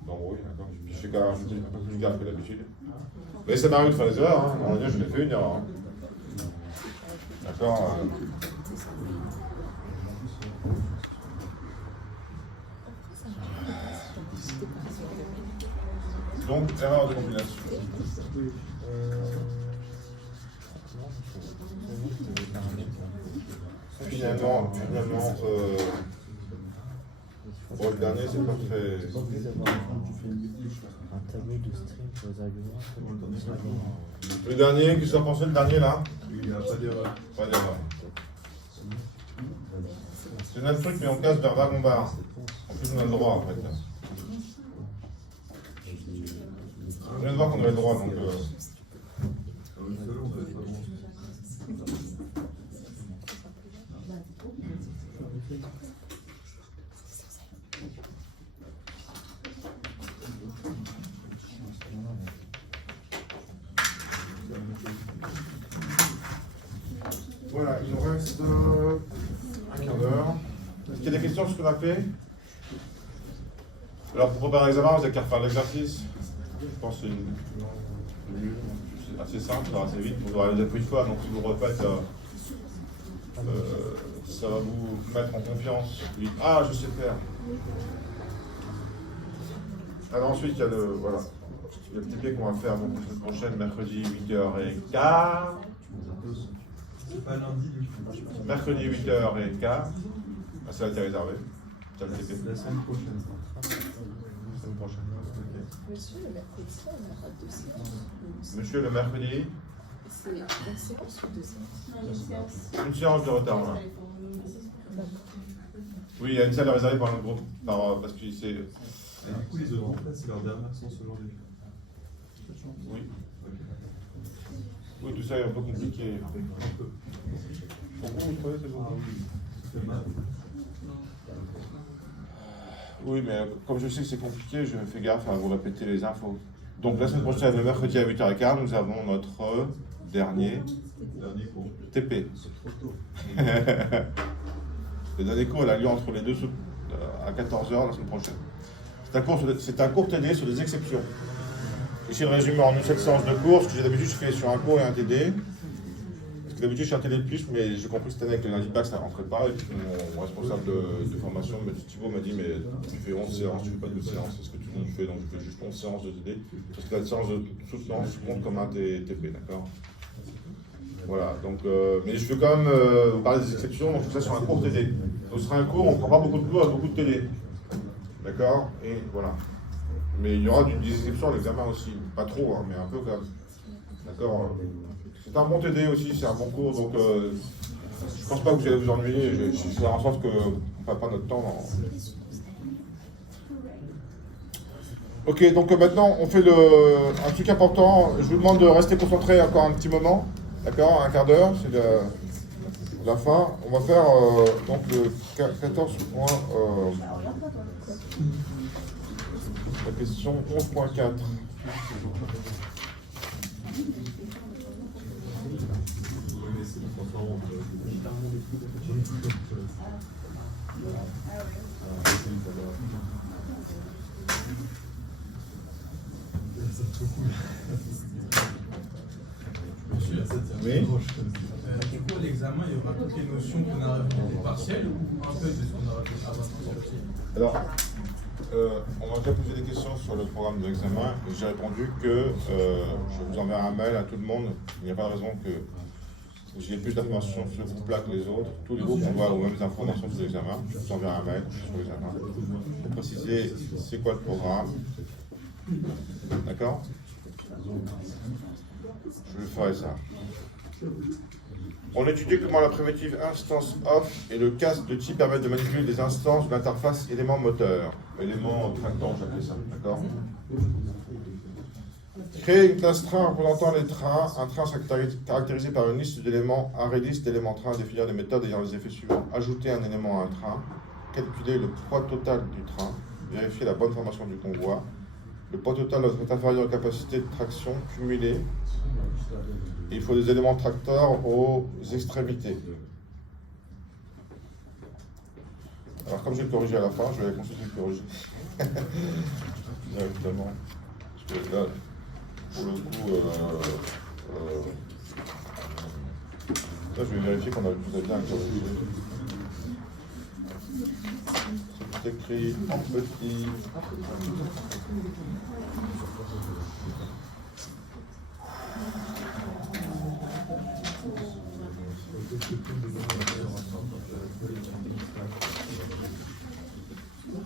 d'embrouille, d'accord? Puis je fais quand même un peu plus gaffe que d'habitude. Mais ça m'arrive de faire des erreurs, hein. On va dire, je l'ai fait une erreur. Hein. D'accord Donc, erreur de combination. Finalement, bon, le dernier, c'est pas très... Un tableau de string pour les arguments. Le dernier, qu'est-ce que vous en pensez, le dernier là? Il n'y a pas d'erreur. Pas d'erreur. C'est notre truc, mais on casse vers Wagon-Bar. En plus, on a le droit, en fait. On vient de voir qu'on avait le droit, donc... Voilà, il nous reste un quart d'heure. Est-ce qu'il y a des questions sur ce qu'on a fait? Alors, pour préparer l'examen, vous avez qu'à refaire l'exercice. Je pense que c'est assez simple, ça va assez vite. Vous aurez les appris une fois, donc si vous refaites, ça va vous mettre en confiance. Vous dites, ah, je sais faire. Alors ensuite, il y a le TP qu'on va faire donc, la semaine prochaine, mercredi 8h15. C'est pas lundi du coup. Mercredi 8h15. Ah, ça a été réservé. Ça le TP. La semaine prochaine. La semaine prochaine. Monsieur, le mercredi, on aura 2 séances. Monsieur, le mercredi, C'est une séance ou 2 séances? une séance de retard. Là. Oui, il y a une salle réservée par notre groupe. Parce que c'est. Et du coup, les autres là, c'est leur dernière séance aujourd'hui. Oui. Oui, tout ça est un peu compliqué. Beaucoup, vous trouvez, c'est beaucoup? C'est mal. Oui, mais comme je sais que c'est compliqué, je fais gaffe à vous répéter les infos. Donc la semaine prochaine, le mercredi à 8h15, nous avons notre dernier TP. Le dernier cours, il a lieu entre les deux à 14h la semaine prochaine. C'est un cours TD sur les exceptions. Ici, le résumé en une seule séance de cours. Ce que j'ai d'habitude, je fais sur un cours et un TD. Parce que d'habitude, je suis un TD+, mais j'ai compris cette année avec le lundi bac, ça ne rentrait pas. Et puis, mon responsable de formation, Thibaut, m'a dit, mais tu fais 11 séances, tu ne fais pas de séances. C'est ce que tout le monde fait, donc je fais juste 11 séances de TD. Parce que la séance de soutenance compte comme un TP, d'accord? Voilà, donc, mais je veux quand même vous parler des exceptions, donc tout ça sur un cours TD. Donc ce sera un cours, on ne prend pas beaucoup de cours, beaucoup de TD. D'accord? Et voilà. Mais il y aura des exceptions à l'examen aussi. Pas trop, hein, mais un peu quand même. D'accord? C'est un bon TD aussi, c'est un bon cours, donc je pense pas que vous allez vous ennuyer. Je vais faire en sorte qu'on ne perd pas notre temps. Ok, donc maintenant on fait un truc important. Je vous demande de rester concentré encore un petit moment. D'accord? Un quart d'heure, c'est la fin. On va faire donc le 14 points. La question 11.4. Oui. Du coup, à l'examen, il y aura toutes les notions qu'on a répétées partielles ou un peu de ce qu'on a répété avant. Alors, on m'a déjà posé des questions sur le programme de l'examen et j'ai répondu que je vous enverrai un mail à tout le monde. Il n'y a pas de raison que j'ai plus d'informations sur ce groupe-là que les autres. Tous les groupes envoient aux mêmes informations sur l'examen. Je vous enverrai un mail sur l'examen pour préciser c'est quoi le programme. D'accord? Je ferai ça. On étudie comment la primitive instance off et le cast de type permettent de manipuler les instances de l'interface élément moteur, élément tractant, j'appelle ça, d'accord? Créer une classe train représentant les trains. Un train sera caractérisé par une liste d'éléments, arrêt liste d'éléments train, définir des méthodes ayant les effets suivants. Ajouter un élément à un train, calculer le poids total du train, vérifier la bonne formation du convoi, le poids total doit être inférieur aux capacités de traction cumulées. Et il faut des éléments tracteurs aux extrémités. Alors comme j'ai corrigé à la fin, je vais consulter le corrigé. Directement. Parce que là, pour le coup, là je vais vérifier qu'on a bien corrigé. C'est écrit en petit.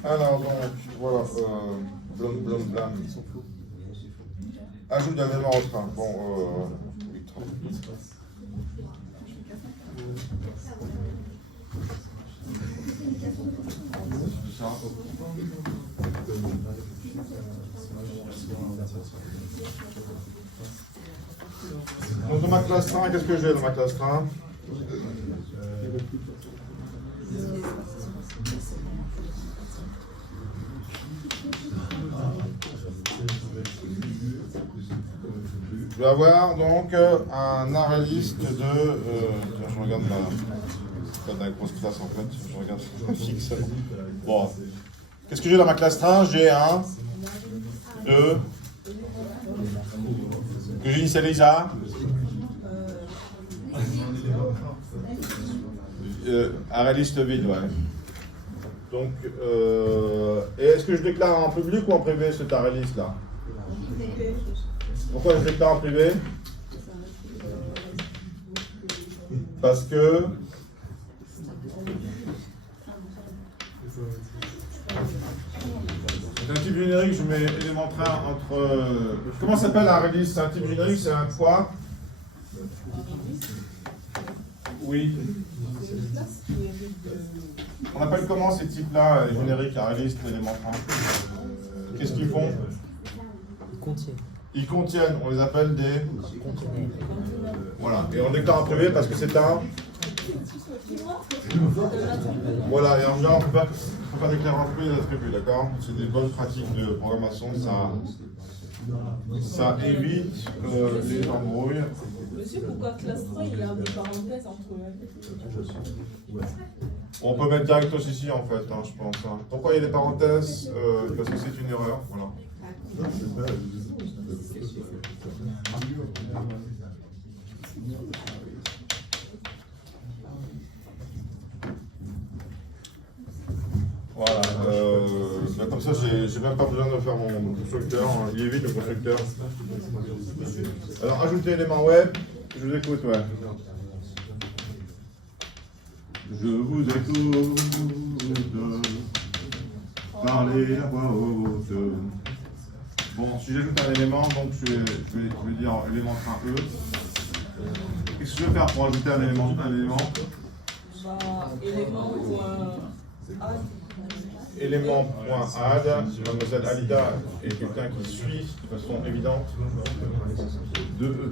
Alors donc, voilà, blum. Ajoute d'un élément restreint. Bon, oui, 30. Donc dans ma classe 1, qu'est-ce que j'ai dans ma classe 1? Je vais avoir donc un arrêt liste de... je regarde pas dans la grosse classe en fait, je regarde fixe. Bon, qu'est-ce que j'ai dans ma classe 1? J'ai un, 2, que j'initialise à arrêt liste vide, ouais. Donc, et est-ce que je déclare en public ou en privé cet arrêt liste là? Pourquoi je déclare en privé? Parce que c'est un type générique, je mets élément train entre... Comment s'appelle la release? C'est un type générique, c'est un quoi? Oui. On appelle comment ces types-là, génériques, la release, l'élément train? Qu'est-ce qu'ils font? Ils contiennent. Ils contiennent, on les appelle des... Conteneurs. Voilà, et on déclare en privé parce que c'est un... Voilà, et en général, on ne peut pas déclarer en privé les attributs, d'accord? C'est des bonnes pratiques de programmation, ça évite les embrouilles. Monsieur, pourquoi classe 3, il a des parenthèses entre eux? On peut mettre direct aussi ici, en fait, je pense. Pourquoi il y a des parenthèses? Parce que c'est une erreur, voilà. Voilà, comme ça j'ai même pas besoin de faire mon constructeur, il est vite le constructeur. Alors ajouter élément web, je vous écoute, ouais. Je vous écoute, parler à voix haute. Bon, si j'ajoute un élément, donc je vais dire élément train E. Qu'est-ce que je vais faire pour ajouter un élément? Élément.add, si mademoiselle Alida est quelqu'un qui suit de façon évidente, de E.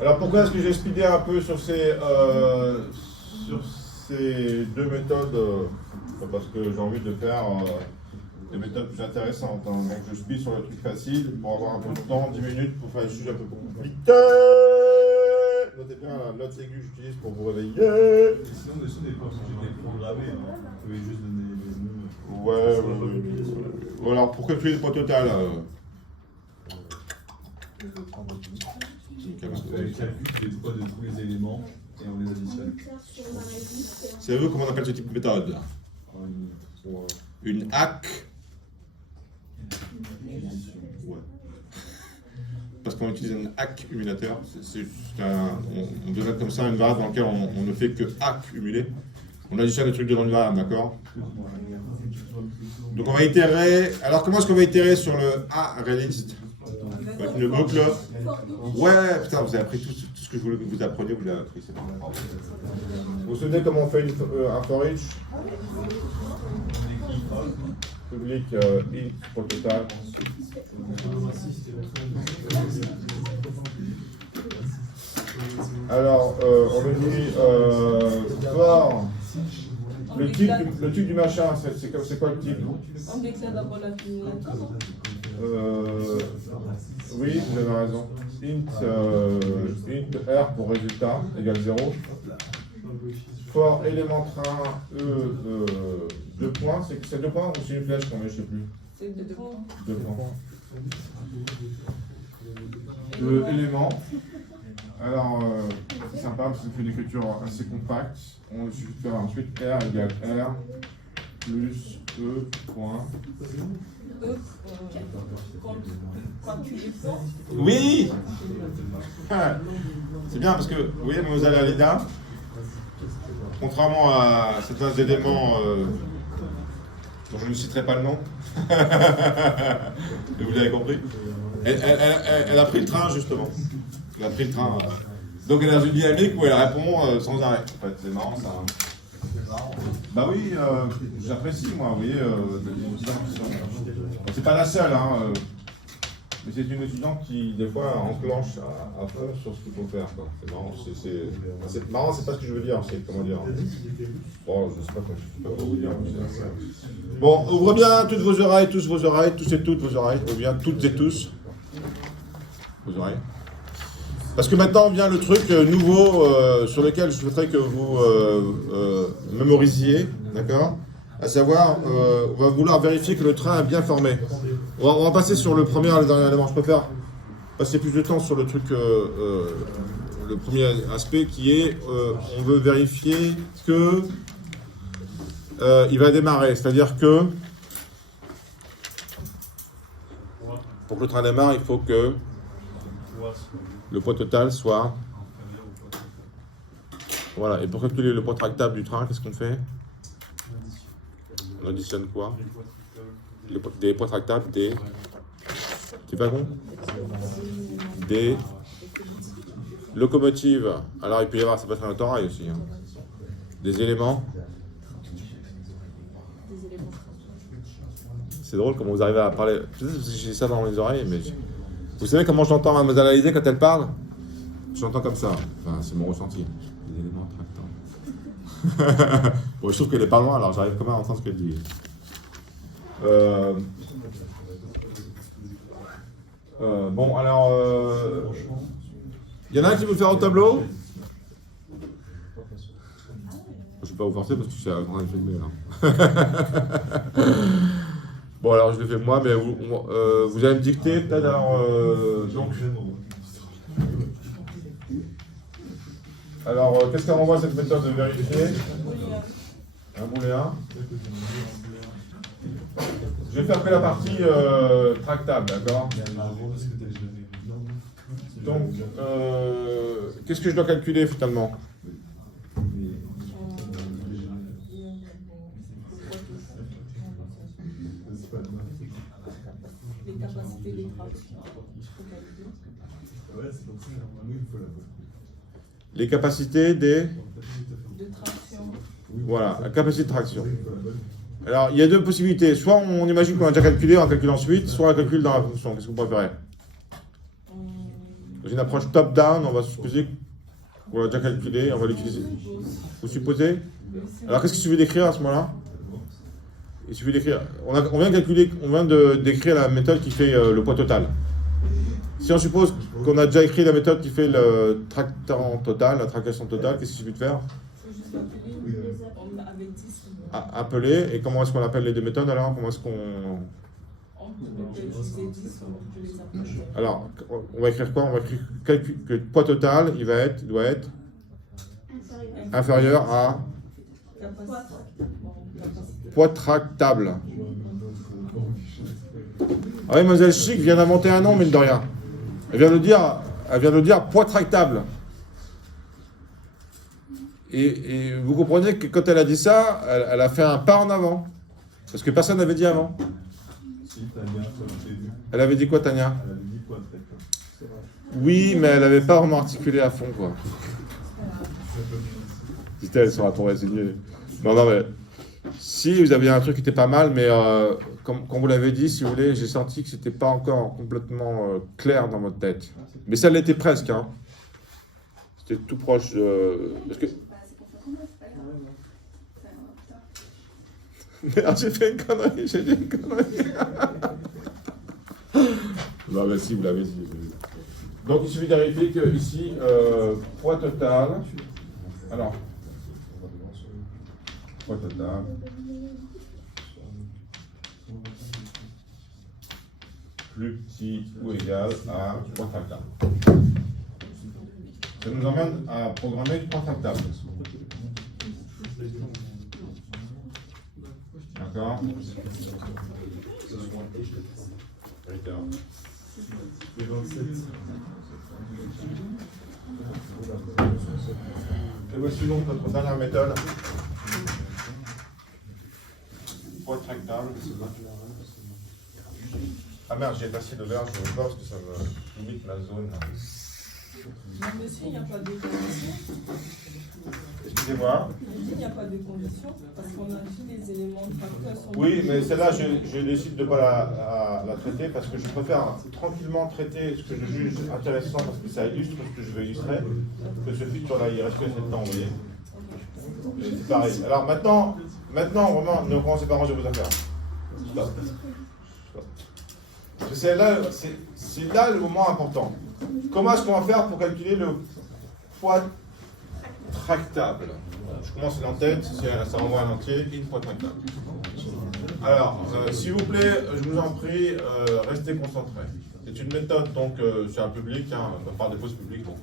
Alors pourquoi est-ce que j'ai speedé un peu sur ces deux méthodes? Parce que j'ai envie de faire des méthodes plus intéressantes. Donc je speed sur le truc facile pour avoir un peu de temps, 10 minutes pour faire les sujets un peu compliqués. Notez bien la note aiguë que j'utilise pour vous réveiller. Sinon, dessus, n'est pas obligé de programmer. Vous pouvez juste donner les nœuds. Ouais. Bon, alors pour calculer le point total. Vous avez le calcul des poids de tous les éléments et on les additionne. C'est vous comment on appelle ce type de méthode? Une hack. Ouais. Parce qu'on utilise un accumulateur, on devrait comme ça une variable dans laquelle on ne fait que accumuler. On additionne les trucs devant une variable, d'accord? Donc on va itérer. Alors comment est-ce qu'on va itérer sur le ArrayList? Avec une boucle. Ouais, putain, vous avez appris tout ce que je voulais que vous appreniez, vous l'avez appris, c'est bon. Vous vous souvenez comment on fait un for each? Public int pour le total. Alors, on me dit for le type du machin, c'est quoi le type? On déclare d'abord l'accumulateur. Oui, vous avez raison. Int R pour résultat égale 0. For élément train, 2 points. C'est 2 points ou c'est une flèche qu'on met, je sais plus. C'est 2 points. 2 points. Élément. Alors, c'est sympa parce que c'est une écriture assez compacte. On suffit de faire ensuite R égale R plus E point. Oui. C'est bien parce que, vous voyez, mademoiselle Alida, contrairement à certains éléments dont je ne citerai pas le nom, mais vous l'avez compris, elle a pris le train justement. Elle a pris le train. Donc elle est dans une dynamique où elle répond sans arrêt. En fait, c'est marrant ça. Bah oui, j'apprécie moi, vous voyez, des étudiants qui sont. C'est pas la seule, hein, mais c'est une étudiante qui des fois enclenche à fond sur ce qu'il faut faire. C'est marrant, c'est marrant, c'est pas ce que je veux dire, c'est comment dire. Bon, je sais pas comment vous dire. Bon, ouvrez bien toutes vos oreilles, tous vos oreilles, tous et toutes vos oreilles, ou bien toutes et tous vos oreilles. Parce que maintenant vient le truc nouveau sur lequel je souhaiterais que vous mémorisiez, d'accord? À savoir, on va vouloir vérifier que le train est bien formé. On va passer sur le premier et le dernier élément. Je préfère passer plus de temps sur le truc, le premier aspect qui est, on veut vérifier que il va démarrer. C'est-à-dire que pour que le train démarre, il faut que le poids total soit... Voilà, et pour calculer le poids tractable du train, qu'est-ce qu'on fait? On additionne quoi? Des poids tractables, des... C'est pas bon? Des locomotives. Alors il peut y avoir, ça peut être un autorail aussi. Hein. Des éléments. C'est drôle comment vous arrivez à parler. Peut-être que j'ai ça dans les oreilles, mais... Vous savez comment j'entends Mademoiselle Alizée quand elle parle? J'entends comme ça. Enfin, c'est mon ressenti. Des éléments tractants. Bon, je trouve qu'elle est pas loin, alors j'arrive quand même à entendre ce qu'elle dit. Bon, alors... y en a un qui veut faire au tableau? Je ne vais pas vous forcer parce que c'est en train de filmer, là. Bon, alors je le fais moi, mais vous allez me dicter peut-être alors. Donc. Alors, qu'est-ce qu'elle renvoie cette méthode de vérifier? Un booléen. Je vais faire que la partie tractable, d'accord? Donc, qu'est-ce que je dois calculer finalement? Les capacités des... De traction. Voilà, la capacité de traction. Alors, il y a deux possibilités. Soit on imagine qu'on a déjà calculé, on calcule ensuite, soit on calcule dans la fonction. Qu'est-ce que vous préférez? Dans une approche top-down, on va supposer qu'on l'a déjà calculé, on va l'utiliser. Vous supposez? Alors, qu'est-ce qu'il suffit d'écrire à ce moment-là? Il suffit d'écrire. On vient de décrire la méthode qui fait le poids total. Si on suppose qu'on a déjà écrit la méthode qui fait le tractant total, la traction totale, qu'est-ce qu'il suffit de faire? Appeler. Et comment est-ce qu'on appelle les deux méthodes alors? Comment est-ce qu'on... Alors, on va écrire quoi? On va écrire que le poids total, il doit être inférieur à poids tractable. Ah oui, Mademoiselle Chic vient d'inventer un nom, mine de rien. Elle vient de dire poids tractable. Et vous comprenez que quand elle a dit ça, elle a fait un pas en avant. Parce que personne n'avait dit avant. Elle avait dit quoi, Tania? Elle avait dit quoi, oui, mais elle n'avait pas vraiment articulé à fond, quoi. Dit-elle sur un ton résigné. Non, mais... Si, vous aviez un truc qui était pas mal, mais comme vous l'avez dit, si vous voulez, j'ai senti que c'était pas encore complètement clair dans votre tête. Mais ça l'était presque, hein. C'était tout proche parce que... Merde, j'ai fait une connerie, Non, mais si, vous l'avez dit. Donc, il suffit de vérifier que ici, poids total... Alors... tractable plus petit ou égal à 3 tractables. Ça nous emmène à programmer 3 tractables. D'accord? Et 27. Et voici donc notre dernière méthode. 3 tractables. Ah merde, j'ai passé le verre, je ne veux pas parce que ça me limite ma zone. Mais monsieur, il n'y a pas de condition. Excusez-moi. Il n'y a pas de condition parce qu'on a dit les éléments facteurs. Oui, mais celle-là, je décide de ne pas la traiter parce que je préfère tranquillement traiter ce que je juge intéressant parce que ça illustre ce que je veux illustrer que ce filtre-là, il reste assez de temps, vous voyez. Et c'est pareil. Alors maintenant, vraiment, ne commencez pas à ranger vos affaires. Stop. C'est là le moment important. Comment est-ce qu'on va faire pour calculer le poids tractable? Je commence en tête, ça envoie un entier, une poids tractable. Alors, s'il vous plaît, je vous en prie, restez concentrés. C'est une méthode, donc, c'est un public, par défaut c'est public. Bon.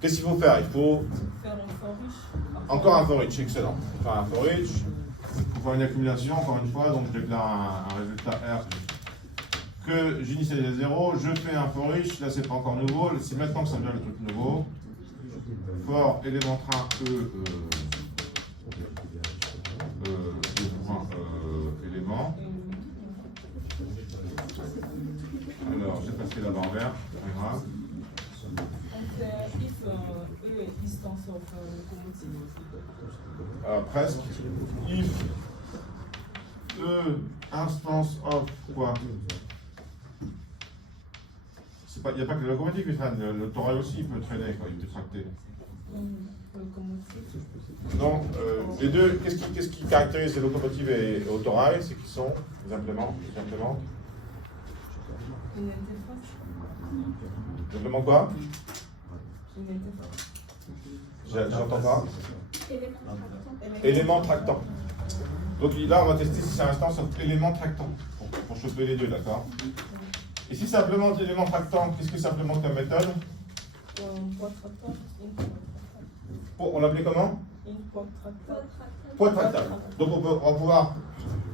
Qu'est-ce qu'il faut faire? Il faut faire un for each. Encore un for each, excellent. Il faut faire un for each. Il faut faire une accumulation, encore une fois, donc je déclare un résultat R que j'initialise à 0, je fais un for each, là c'est pas encore nouveau, c'est maintenant que ça devient le truc nouveau. For élément train élément. Alors j'ai passé la barre verte, c'est pas grave. On fait if E est distance of locomotive. Presque. If E instance of quoi? Il n'y a pas que le locomotive qui traîne, le torail aussi il peut traîner quand il est tracté. Non, les deux, qu'est-ce qui caractérise les locomotives et le torail? C'est qu'ils sont les impléments. Une interface. Simplement quoi? Une interface. J'entends pas. Élément tractant. Donc là, on va tester si c'est un instance of élément tractant pour choper les deux, d'accord? Et si ça implémente l'élément tractant, qu'est-ce que ça implémente comme méthode? On l'appelait comment? Poids tractable. Donc on va pouvoir.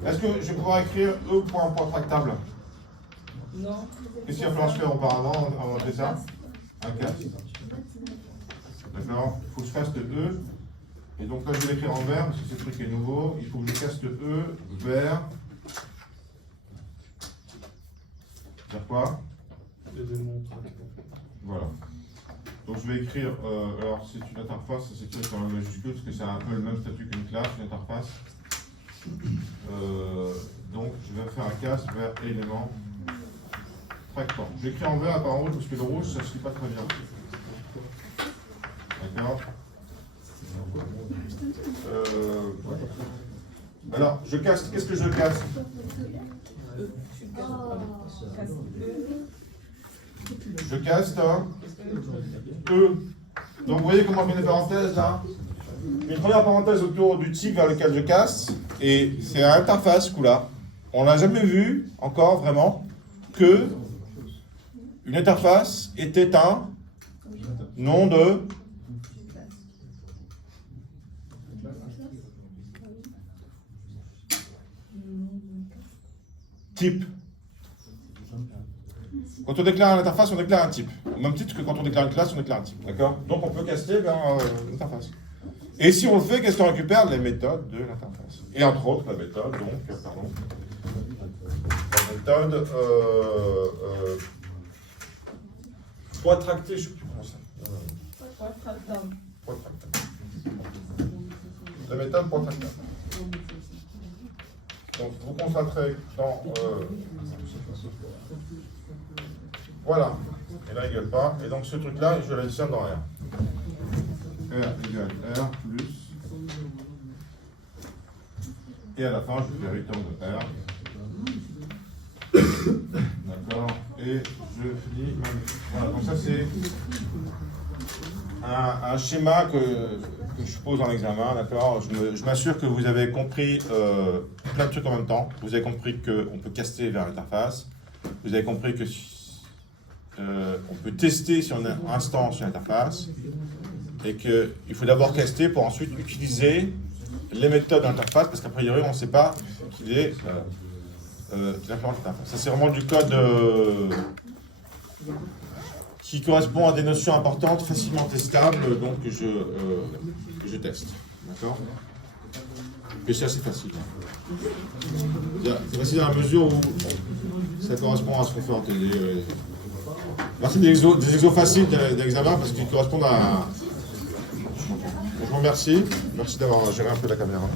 Est-ce que je vais pouvoir écrire E.poids tractable? Non. Qu'est-ce qu'il va falloir faire auparavant avant de faire ça? Un cast. D'accord? Il faut que je fasse de E. Et donc là je vais l'écrire en vert parce que ce truc est nouveau. Il faut que je caste E vers. Vers quoi? Voilà. Donc je vais écrire, alors c'est une interface, ça s'écrit sur un majuscule parce que c'est un peu le même statut qu'une classe, une interface. Donc je vais faire un cast vers élément tractant. Je vais écrire en vert et pas en rouge parce que le rouge ça ne se lit pas très bien. D'accord. Alors je casse, qu'est-ce que je casse? Je caste E. Donc vous voyez comment je mets des parenthèses là? Une première parenthèse autour du type vers lequel je casse, et c'est à l'interface coup là. On n'a jamais vu encore vraiment que une interface était un nom de type. Quand on déclare une interface, on déclare un type. Au même titre que quand on déclare une classe, on déclare un type. D'accord? Donc on peut caster vers l'interface. Et si on le fait, qu'est-ce qu'on récupère? Les méthodes de l'interface. Et entre autres, la méthode, la méthode poids tracté, je sais plus comment ça. Poids tractable. Poids tractable. La méthode poids tractable. Donc vous concentrez dans. Voilà. Et là, il gueule pas. Et donc ce truc-là, je l'additionne dans R. R égale R plus. Et à la fin, je fais return de R. D'accord. Et je finis. Voilà. Donc ça, c'est un schéma que je pose en examen, d'accord. Je m'assure que vous avez compris plein de trucs en même temps. Vous avez compris qu'on peut caster vers l'interface. Vous avez compris que on peut tester sur une instance sur l'interface. Et qu'il faut d'abord caster pour ensuite utiliser les méthodes d'interface, parce qu'a priori, on ne sait pas qu'il est implémente l'interface. Ça, c'est vraiment du code qui correspond à des notions importantes, facilement testables, donc que je teste. D'accord? Et c'est assez facile. C'est facile dans la mesure où ça correspond à ce qu'on fait en télé. Merci des exos faciles d'examen parce qu'ils correspondent à. Je vous remercie. Merci d'avoir géré un peu la caméra.